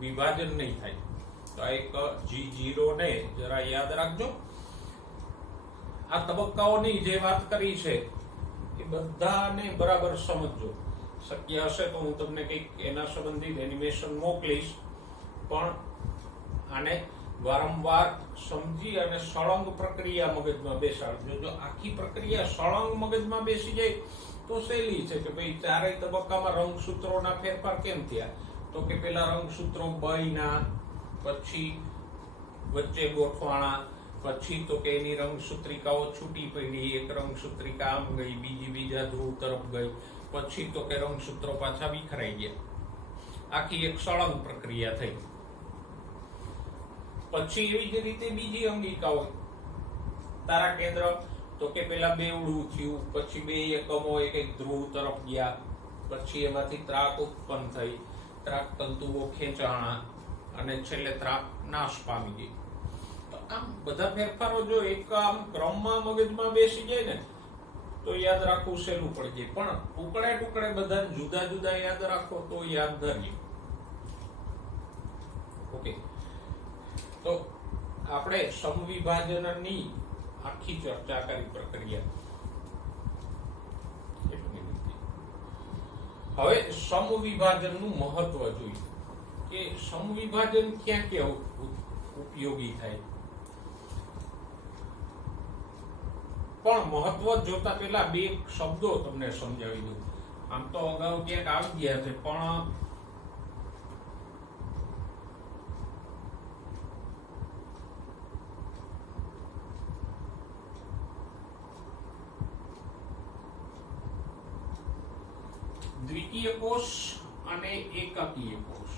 વિભાજન નહીં થાય. તો આ એક G0 ને જરા યાદ રાખજો. આ તબક્કાઓની જે વાત કરી છે એ બધાને બરાબર સમજજો. શક્ય હશે તો હું તમને કંઈક એના સંબંધિત એનિમેશન મોકલીશ, પણ આને વારંવાર સમજી અને સળંગ પ્રક્રિયા મગજમાં બેસાડજો. જો આખી પ્રક્રિયા સળંગ મગજમાં બેસી જાય તો સહેલી છે કે ભાઈ ચારેય તબક્કામાં રંગસૂત્રોના ફેરફાર કેમ થયા. તો કે પેલા રંગસૂત્રો બયના, પછી વચ્ચે ગોઠવાણા, પછી તો કે એની રંગસૂત્રિકાઓ છૂટી પડી, એક રંગસૂત્રિકા આમ ગઈ, બીજી બીજા ધ્રુવ તરફ ગઈ, પછી તો કે રંગસૂત્રો પાછા વિખરાઈ ગયા. આખી એક સળંગ પ્રક્રિયા થઈ. પછી એવી જ રીતે બીજી અંગિકાઓ, તારા કેન્દ્ર, તો કે પેલા બેવડું થયું, પછી બે એકમો એક એક ધ્રુવ તરફ ગયા, પછી એમાંથી ત્રાક ઉત્પન્ન થઈ, દ્રાક તંતુઓ ખેંચાણા અને છેલ્લે દ્રાક નાશ પામી ગઈ. તો આમ બધા ફેરફારો જો એક આમ ક્રમમાં મગજમાં બેસી જાય ને તો યાદ રાખવું સહેલું પડી જાય, પણ ટુકડે ટુકડે બધા જુદા જુદા યાદ રાખો તો યાદ ધરીએ. ઓકે, તો આપણે સમવિભાજનની આખી ચર્ચા કરી પ્રક્રિયા. હવે સમવિભાજનનું મહત્વ જોઈએ કે સમવિભાજન ક્યાં ક્યાં ઉપયોગી થાય. પણ મહત્વ જોતા પહેલા બે શબ્દો તમને સમજાવી દઉં. આમ તો અગાઉ ક્યાંક આવી ગયા છે, પણ દ્વિકીય કોષ અને એકકીય કોષ.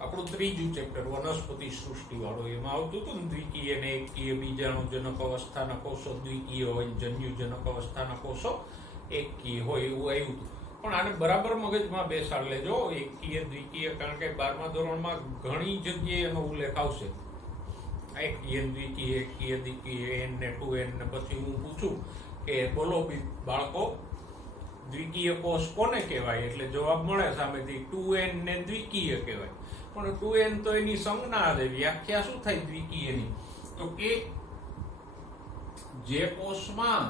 આપણું ત્રીજું ચેપ્ટર વનસ્પતિ સૃષ્ટિ વાળું, એમાં આવતું હતું ને દ્વિકીય અને એકકીય બીજાણુજનક અવસ્થાના કોષો દ્વિકીય હોય, જન્યુજનક અવસ્થાના કોષો એકકીય હોય, એવું આવ્યું હતું. પણ આને બરાબર મગજમાં બેસાડ લેજો, એકકીય દ્વિકીય, કારણ કે 12મા ધોરણમાં ઘણી જગ્યાએ એનો ઉલ્લેખ આવશે. એકકીય દ્વિકીય, એકકીય દ્વિકીય, n ને 2n ને પછી હું પૂછું કે બોલો બાળકો દ્વિકીય કોષ કોને કહેવાય, એટલે જવાબ મળે સામેથી 2n ને દ્વિકીય કહેવાય. પણ 2n તો એની સંજ્ઞા છે, વ્યાખ્યા શું થાય દ્વિકીયની? તો કે જે કોષમાં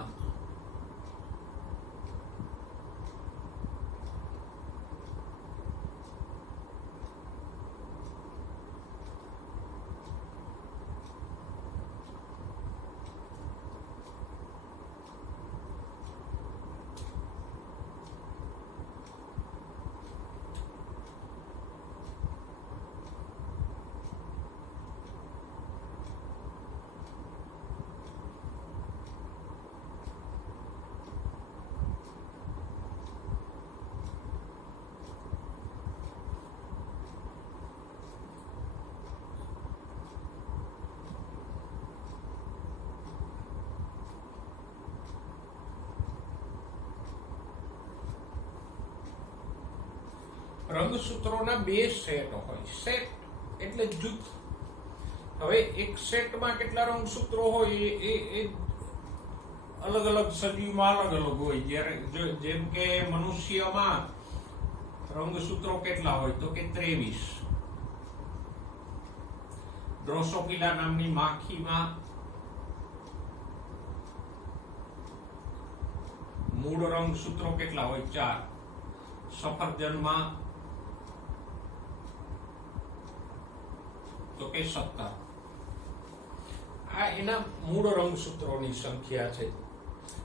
રંગસૂત્રોના બે સેટ હોય. સેટ એટલે જૂથ. હવે એક સેટમાં કેટલા રંગસૂત્રો હોય એ અલગ અલગ સજીવમાં અલગ અલગ હોય. જ્યારે જેમ કે મનુષ્યમાં રંગસૂત્રો કેટલા હોય? તો કે 23. ડ્રોસોફિલા નામની માખીમાં મૂળ રંગસૂત્રો કેટલા હોય? 4. સફરજનમાં તો કે 17. આ એના મૂળ રંગસૂત્રોની સંખ્યા છે.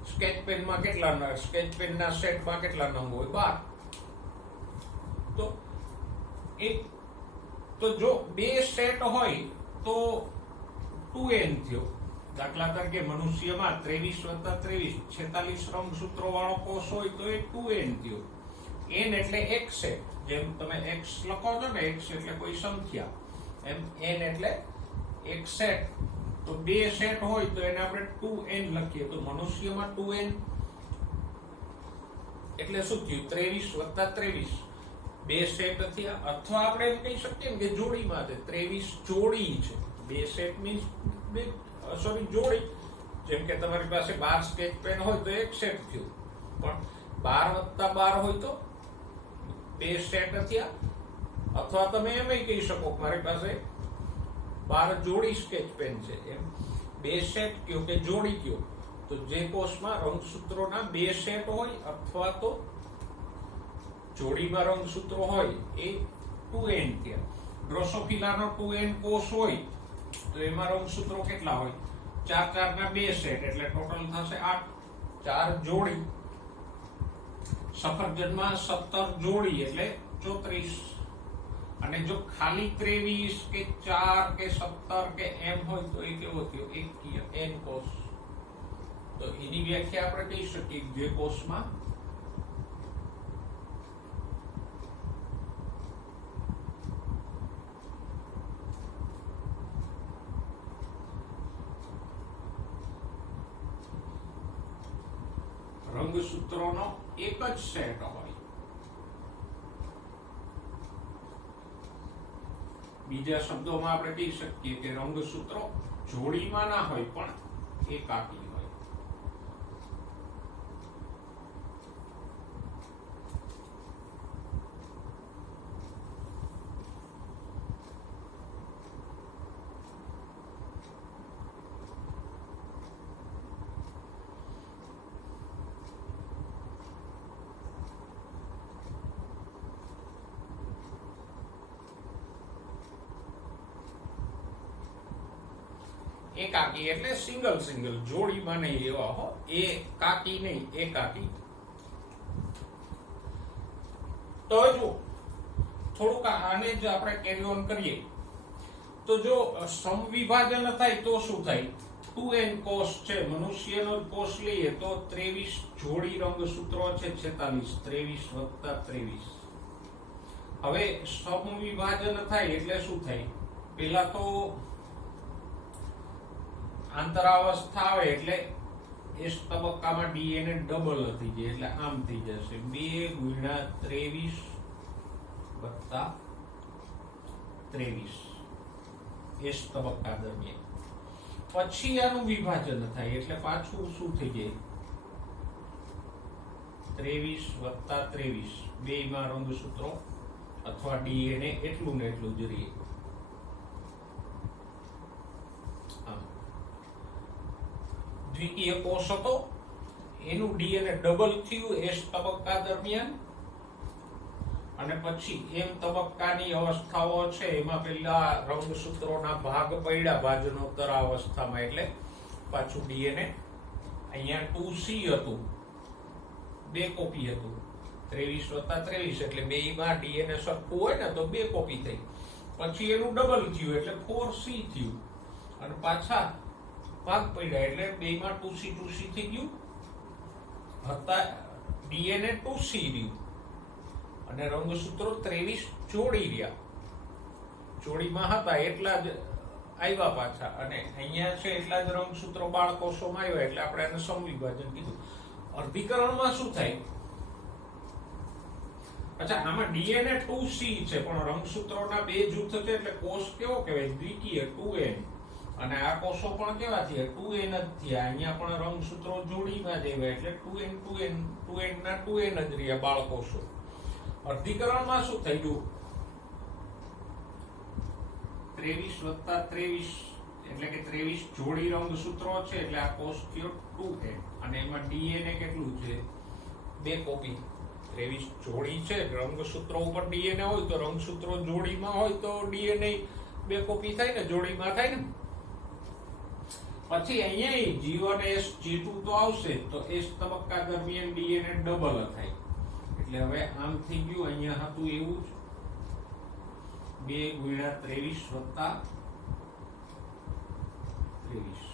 સ્કેચ પેનમાં કેટલા? સ્કેચ પેનના સેટમાં કેટલા નંગ હોય? 12. તો જો બે સેટ હોય તો 2n થયો. દાખલા તરીકે મનુષ્યમાં 23 + 23 46 રંગસૂત્રો વાળો કોષ હોય તો એ 2n થયો. n એટલે એક સેટ, જેમ તમે x લખો છો ને, x એટલે કોઈ સંખ્યા, એમ n એટલે એક સેટ. તો બે સેટ હોય તો એને આપણે 2n લખીએ. તો મનુષ્યમાં 2n એટલે શું થયું? 23 + 23. બે સેટ થયા. અથવા આપણે એમ કહી શકીએ કે જોડીમાં છે, 23 જોડી છે. બે સેટ મીન્સ જોડી. જેમ કે તમારી પાસે 12 સ્કેચ પેન હોય તો એક સેટ થયું, પણ 12 + 12 હોય તો બે સેટ થયા. અથવા તમે એમ કહી શકો મારી પાસે 12 જોડી સ્કેચ પેન છે, એમ બે સેટ કયો કે જોડી કયો. તો જે કોષમાં રંગસૂત્રોના બે સેટ હોય અથવા તો જોડીમાં રંગસૂત્રો હોય એ 2n થયા. ડ્રોસોફિલાનો 2n કોષ હોય તો એમાં રંગસૂત્રો કેટલા હોય? 4 ના બે સેટ એટલે ટોટલ થશે 8. 4 જોડી. સફરજનમાં 17 જોડી એટલે 34. અને જો ખાલી 23 કે 4 કે 17 કે એમ હોય તો એ કેવો થયો? એકકીય n કોષ. તો એની વ્યાખ્યા આપણે કહી શકીએ જે કોષમાં રંગસૂત્રોનો એક જ સેટ હોય. બીજા શબ્દોમાં આપણે કહી શકીએ કે રંગસૂત્રો જોડીમાં ના હોય પણ એકાકી હોય. એકાકી એટલે સિંગલ સિંગલ, જોડીમાં નહીં એવા હો, એકાકી નહીં, એકાકી. તો જો થોડુંક આને જ આપણે કેરી ઓન કરીએ તો જો સમવિભાજન થાય તો શું થાય? 2n કોષ છે, મનુષ્યનો કોષ લઈએ તો 23 જોડી રંગસૂત્રો છે, 46, 23 વત્તા 23. હવે સમવિભાજન થાય એટલે શું થાય? પેલા તો આંતરાવસ્થા આવે એટલે એસ તબક્કામાં ડીએનએ ડબલ થઈ જાય એટલે આમ થઈ જશે 2 ગુણ્યા 23 વત્તા 23 એસ તબક્કા દરમિયાન. પછી આનું વિભાજન થાય એટલે પાછું શું થઈ જાય? 23 વત્તા 23, બેયમાં રંગસૂત્રો અથવા ડીએનએ એટલું ને એટલું જ રહે. દ્વિતીય કોષ હતો, એનું ડીએનએ ડબલ થયું એસ તબક્કા દરમિયાન, અને પછી એમ તબક્કાની અવસ્થાઓ છે એમાં પેલા રંગસૂત્રોના ભાગ પડ્યા ભાજનોત્તર અવસ્થામાં એટલે પાછું ડીએનએ અહીંયા 2C હતું, 2 કોપી હતું, 23 વત્તા 23 એટલે બેયમાં ડીએનએ સરખું હોય ને તો 2 કોપી થઈ. પછી એનું ડબલ થયું એટલે 4C થયું, અને પાછા ભાગ પડ્યા એટલે બેયમાં 2C થઈ ગયું, હતા ડીએનએ 2C રહ્યું, અને રંગસૂત્રો 23 જોડી રહ્યા. જોડીમાં હતા એટલા જ આવ્યા પાછા, અને અહીંયા છે એટલા જ રંગસૂત્રો બાળકોષોમાં આવ્યા એટલે આપણે એને સમવિભાજન કીધું. અર્ધીકરણમાં શું થાય? અચ્છા, આમાં ડીએનએ 2C છે પણ રંગસૂત્રોના 2 જૂથ છે એટલે કોષ કેવો કહેવાય? દ્વિકીય 2n. અને આ કોષો પણ કેવા થયા? 2n જ થયા. અહીંયા પણ રંગસૂત્રો જોડીમાં જ આવ્યા એટલે 2n ના 2n જ રહ્યા બાળકોષો. અર્ધીકરણમાં શું થઈ ગયું? 23 વત્તા 23 એટલે કે 23 જોડી રંગસૂત્રો છે એટલે આ કોષ થયો 2n, અને એમાં ડીએનએ કેટલું છે? 2 કોપી. 23 જોડી છે, રંગસૂત્રો ઉપર ડીએનએ હોય તો રંગસૂત્રો જોડીમાં હોય તો ડીએનએ 2 કોપી થાય ને, જોડીમાં થાય ને. પછી અહીંયા G1 S G2 તો આવશે, તો S તબક્કા દરમિયાન ડીએનએ ડબલ થાય એટલે હવે આમ થઈ ગયું. અહીંયા હતું એવું જ 2 ગુણ્યા 23 વત્તા 23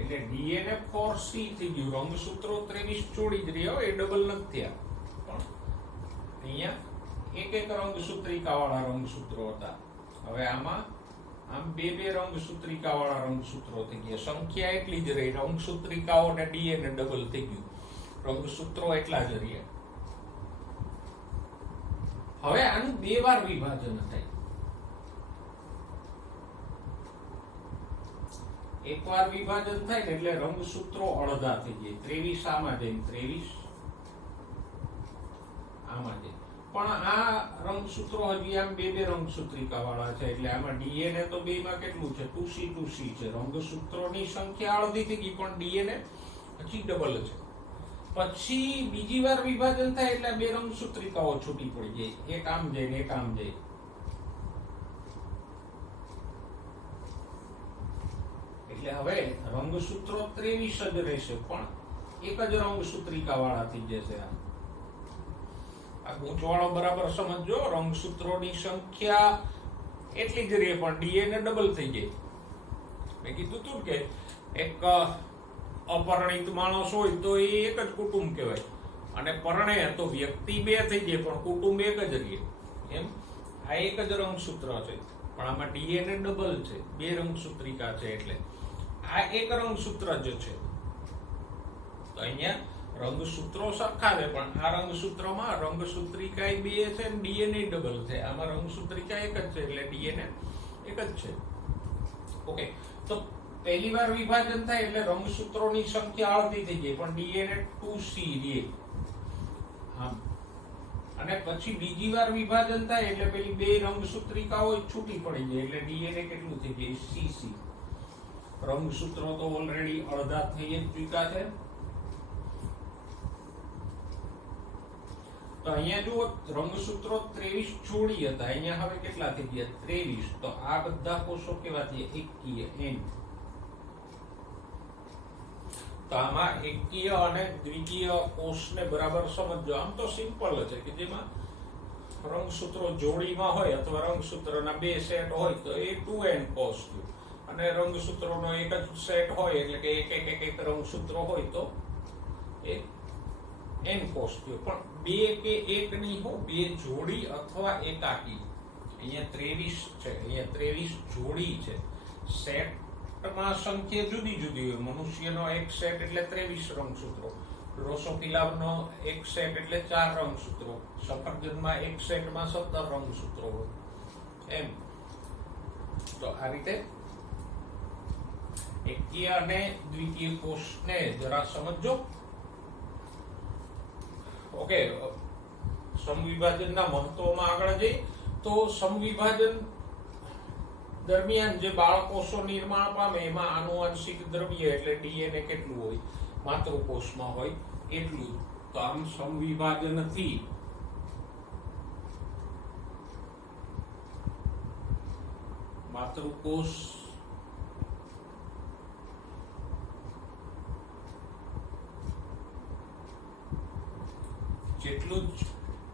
એટલે ડીએનએ 4C થઈ ગયું. રંગસૂત્રો 23 જોડી જ રહ્યા, એ ડબલ નથી થયા, પણ અહીંયા એક રંગસૂત્રિકા વાળા રંગસૂત્રો હતા. હવે આમ બે રંગસૂત્રિકા વાળા રંગસૂત્રો થઈ ગયા. સંખ્યા એટલી જ રહી, રંગસૂત્રિકાઓ ને ડીએનએ ડબલ થઈ ગયું, રંગસૂત્રો એટલા જ રહ્યા. હવે આનું 2 વાર વિભાજન થાય. એકવાર વિભાજન થાય ને એટલે રંગસૂત્રો અડધા થઈ જાય. 23 આમાં જાય, 23 આમાં જાય. પણ આ રંગસૂત્રો હજી આમ 2 રંગસૂત્રિકા વાળા છે એટલે આમાં ડીએનએ તો બેયમાં કેટલું છે? 2C છે. રંગસૂત્રોની સંખ્યા અડધી થઈ ગઈ પણ ડીએનએ હજી ડબલ છે. પછી બીજી વાર વિભાજન થાય એટલે 2 રંગસૂત્રિકાઓ છૂટી પડી જાય, એક આમ જાય ને એક આમ જાય. એટલે હવે રંગસૂત્રો 23 જ રહેશે પણ એક જ રંગસૂત્રિકા વાળા થઈ જશે. આ ગૂંચવાળો બરાબર સમજો. રંગસૂત્રોની સંખ્યા એટલી જ રહે પણ ડીએનએ ડબલ થઈ જાય. મેં કીધું તું કે એક અપરિણિત માણસ હોય તો એ એક જ કુટુંબ કહેવાય, અને પરણે તો વ્યક્તિ 2 થઈ જાય પણ કુટુંબ એક જ રહે. એમ આ એક જ રંગસૂત્ર છે પણ આમાં ડીએનએ ડબલ છે, 2 રંગસૂત્રિકા છે એટલે આ એક રંગસૂત્ર જ છે. તો અહીંયા રંગસૂત્રો સરખા છે, પણ આ રંગસૂત્રોમાં રંગસૂત્રિકા બે છે ને ડીએનએ ડબલ છે. આમાં રંગસૂત્રિકા એક જ છે એટલે ડીએનએ એક જ છે. ઓકે, તો પહેલી વાર વિભાજન થાય એટલે રંગસૂત્રોની સંખ્યા અડધી થઈ જાય, પણ ડીએનએ 2C રહે. આમ અને પછી બીજી વાર વિભાજન થાય એટલે પેલી બે રંગસૂત્રિકાઓ છૂટી પડી જાય એટલે ડીએનએ કેટલું થઈ જાય? CC. રંગસૂત્રો તો ઓલરેડી અડધા થઈ જ ચૂક્યા છે. તો અહીંયા જુઓ, રંગસૂત્રો 23 જોડી હતા, અહીંયા હવે કેટલા થઈ ગયા? 23. તો આ બધા કોષો કેવા થયા? એકકીય, N. તો આમાં એકકીય અને દ્વિકીય કોષને બરાબર સમજો. આમ તો સિમ્પલ છે કે જેમાં રંગસૂત્રો જોડીમાં હોય અથવા રંગસૂત્રના બે સેટ હોય તો એ 2N કોષ થયું, અને રંગસૂત્રોનો એક જ સેટ હોય એટલે કે એક રંગસૂત્રો હોય તો એ N કોષ થયો. પણ બે કે એક ની હો, બે જોડી અથવા એકાકી. અહીંયા 23 છે, અહીંયા 23 જોડી છે. સેટ માં સંખ્યા જુદી જુદી હોય. મનુષ્યનો એક સેટ એટલે 23 રંગસૂત્રો, ડ્રોસોફિલાનો એક સેટ એટલે 4 રંગસૂત્રો, સફરજનમાં એક સેટમાં 17 રંગસૂત્રો હોય. એમ તો આ રીતે એકકીય અને દ્વિકીય કોષને જરા સમજો. ઓકે, સમવિભાજનના મહત્વમાં આગળ જઈએ તો સમવિભાજન દરમિયાન જે બાળકોષો નિર્માણ પામે એમાં આનુવંશિક દ્રવ્ય એટલે ડીએનએ કેટલું હોય? માતૃકોષમાં હોય એટલું જ. તો આમ સમવિભાજનથી માતૃકોષ જેટલું જ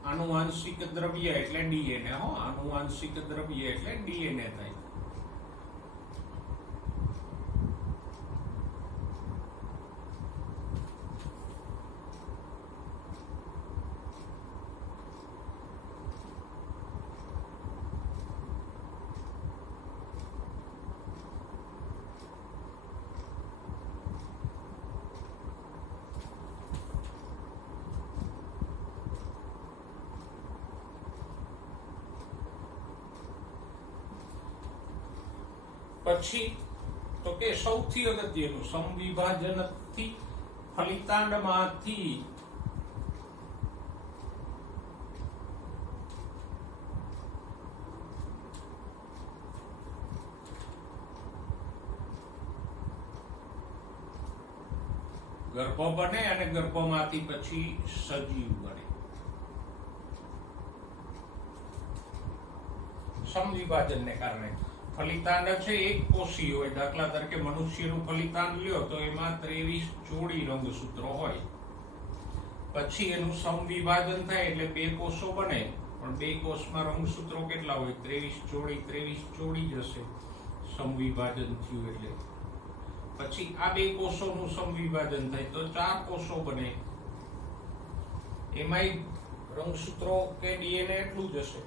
આનુવંશિક દ્રવ્ય એટલે ડીએનએ. આનુવંશિક દ્રવ્ય એટલે ડીએનએ થાય. પછી તો કે સૌથી અગત્યનું, સમવિભાજનથી ફલિતાંડમાંથી ગર્ભ બને અને ગર્ભમાંથી પછી સજીવ બને. સમવિભાજનને કારણે ફલિતાંડ છે એક કોષી હોય. દાખલા તરીકે મનુષ્યનું ફલિતાંડ લ્યો તો એમાં 23 જોડી રંગસૂત્રો હોય. પછી એનું સમવિભાજન થાય એટલે બે કોષો બને, પણ બે કોષમાં રંગસૂત્રો કેટલા હોય? 23 જોડી જશે સમવિભાજન થયું એટલે. પછી આ બે કોષોનું સમવિભાજન થાય તો 4 કોષો બને. એમાંય રંગસૂત્રો કે ડીએનએ એટલું જ હશે.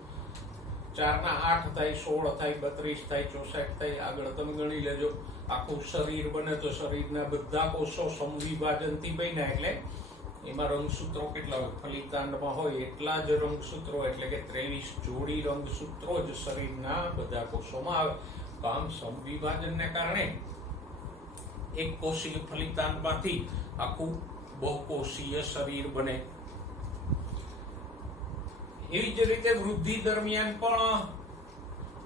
4 ના 8 થાય, 16 થાય, 32 થાય, 64 થાય, આગળ તમે ગણી લેજો. આખું શરીર બને તો શરીરના બધા કોષો સમવિભાજનથી બન્યા એટલે એમાં રંગસૂત્રો કેટલા હોય? ફલિતાંડમાં હોય એટલા જ રંગસૂત્રો એટલે કે 23 જોડી રંગસૂત્રો જ શરીરના બધા કોષોમાં આવે. તો આમ સમવિભાજનને કારણે એક કોષીય ફલિતાંડમાંથી આખું બહુકોષીય શરીર બને. એવી જ રીતે વૃદ્ધિ દરમિયાન પણ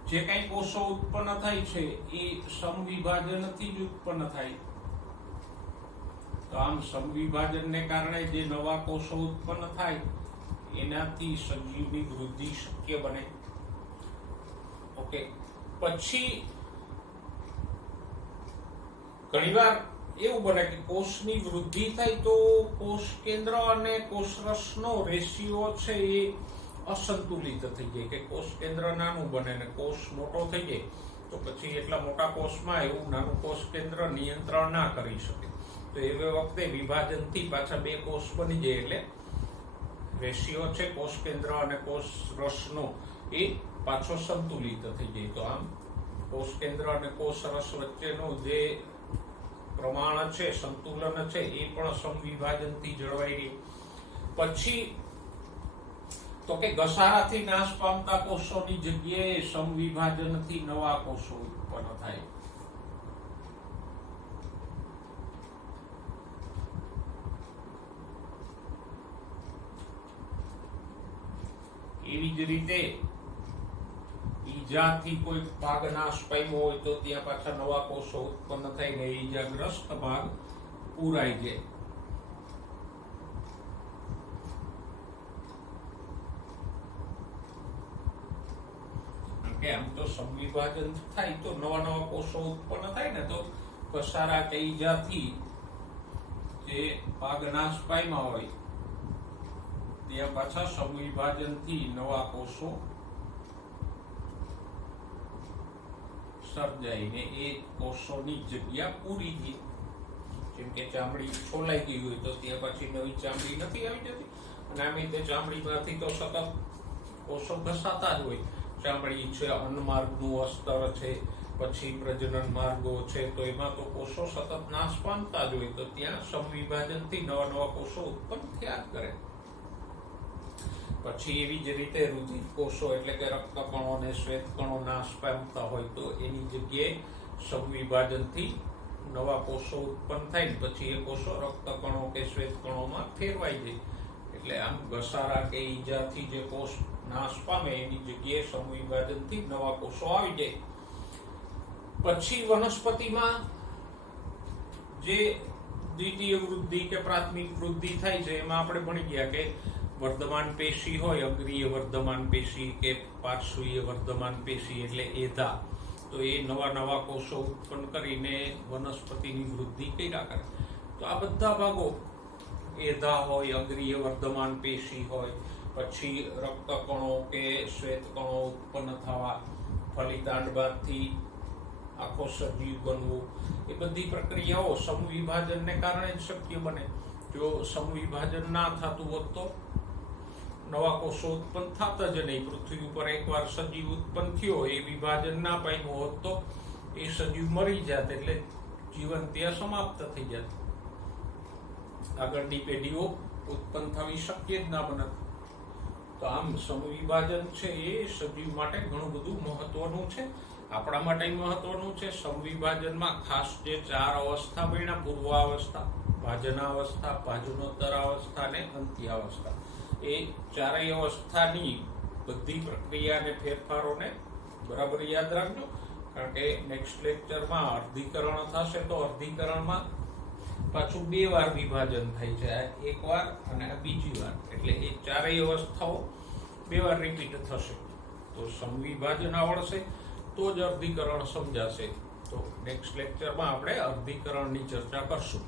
જે કઈ કોષો ઉત્પન્ન થાય છે એ સમવિભાજનથી જ ઉત્પન્ન થાય. તો આમ સમવિભાજનને કારણે જે નવા કોષો ઉત્પન્ન થાય એનાથી સજીવની વૃદ્ધિ શક્ય બને. ઓકે, પછી ઘણીવાર એવું બને કે કોષની વૃદ્ધિ થાય તો કોષ કેન્દ્ર અને કોષરસનો રેશિયો છે એ અસંતુલિત થઈ જાય, કે કોષ કેન્દ્ર નાનું બને ને કોષ મોટો થઈ જાય. તો પછી એટલા મોટા કોષમાં એવું નાનું કોષ કેન્દ્ર નિયંત્રણ ના કરી શકે. તો એ વખતે વિભાજનથી પાછા બે કોષ બની જાય એટલે રેશિયો છે કોષ કેન્દ્ર અને કોષ રસનો એ પાછો સંતુલિત થઈ જાય. તો આમ કોષ કેન્દ્ર અને કોષ રસ વચ્ચેનો જે પ્રમાણ છે, સંતુલન છે, એ પણ સમવિભાજનથી જળવાઈ રહે. પછી તો કે ઘસારાથી નાશ પામતા કોષોની જગ્યાએ સમવિભાજનથી નવા કોષો ઉત્પન્ન થાય. એવી જ રીતે ઈજાથી કોઈ ભાગ નાશ પામ્યો હોય તો ત્યાં પાછા નવા કોષો ઉત્પન્ન થઈને ઈજાગ્રસ્ત ભાગ પૂરાઈ જાય. કે આમ તો સમવિભાજન થાય તો નવા નવા કોષો ઉત્પન્ન થાય ને, તો ઘસારા કે ઈજાથી જે ભાગ નાશ પામ્યા હોય ત્યાં પાછા સમવિભાજનથી નવા કોષો સર્જાઈને એ કોષોની જગ્યા પૂરી થઈ. જેમ કે ચામડી છોલાઈ ગઈ હોય તો ત્યાં પછી નવી ચામડી નથી આવી જતી, અને આમ તે ચામડીમાંથી તો સતત કોષો ઘસાતા જ હોય. ચામડી છે, અન્નમાર્ગનું અસ્તર છે, પછી પ્રજનન માર્ગો છે, તો એમાં તો કોષો સતત નાશ પામતા જ હોય, તો ત્યાં સમવિભાજનથી નવા નવા કોષો ઉત્પન્ન થયા જ કરે. પછી એવી જ રીતે રુધિર કોષો એટલે કે રક્તકણો અને શ્વેતકણો નાશ પામતા હોય તો એની જગ્યાએ સમવિભાજનથી નવા કોષો ઉત્પન્ન થાય, પછી એ કોષો રક્તકણો કે શ્વેતકણોમાં ફેરવાઈ જાય. એટલે આમ ઘસારા કે ઈજાથી જે કોષ નાશ પામે એની જગ્યાએ સમવિભાજનથી નવા કોષો આવી જાય. પછી વનસ્પતિમાં જે દ્વિતીય વૃદ્ધિ કે પ્રાથમિક વૃદ્ધિ થાય છે એમાં આપણે ભણી ગયા કે વર્ધમાન પેશી હોય, અગ્રીય વર્ધમાન પેશી કે પાર્શ્વીય વર્ધમાન પેશી એટલે એધા, તો એ નવા નવા કોષો ઉત્પન્ન કરીને વનસ્પતિની વૃદ્ધિ કર્યા કરે. તો આ બધા ભાગો એધા હોય, અગ્રીય વર્ધમાન પેશી હોય, પછી રક્તકણો કે શ્વેતકણો ઉત્પન્ન થવા, ફલિતાંડ બાદથી આખો સજીવ બનવું, એ બધી પ્રક્રિયાઓ સમવિભાજનને કારણે જ શક્ય બને. જો સમવિભાજન ના થતું હોત તો નવા કોષો ઉત્પન્ન થતા જ નહીં. પૃથ્વી ઉપર એકવાર સજીવ ઉત્પન્ન થયો, એ વિભાજન ના પામ્યું હોત તો એ સજીવ મરી જાત, એટલે જીવન ત્યાં સમાપ્ત થઈ જાત. આગળની પેઢીઓ ઉત્પન્ન થવી શક્ય જ ના બનત. તો આમ સમવિભાજન છે એ સજીવ માટે ઘણું બધું મહત્વનું છે, આપણા માટે મહત્વનું છે. સમવિભાજનમાં ખાસ જે 4 અવસ્થા બન્યા, પૂર્વાવસ્થા, ભાજનાવસ્થા, ભાજનોત્તરાવસ્થા અને અંત્યાવસ્થા, એ ચારેય અવસ્થાની બધી પ્રક્રિયા અને ફેરફારોને બરાબર યાદ રાખજો. કારણ કે નેક્સ્ટ લેક્ચરમાં અર્ધીકરણ થશે તો અર્ધીકરણમાં પાછું 2 વાર વિભાજન થાય છે, એક વાર અને બીજી વાર, એટલે એ ચારેય અવસ્થાઓ 2 વાર રિપીટ થશે. તો સમવિભાજન આવડશે તો જ અર્ધીકરણ સમજાશે. તો નેક્સ્ટ લેક્ચરમાં આપણે અર્ધીકરણની ચર્ચા કરશું.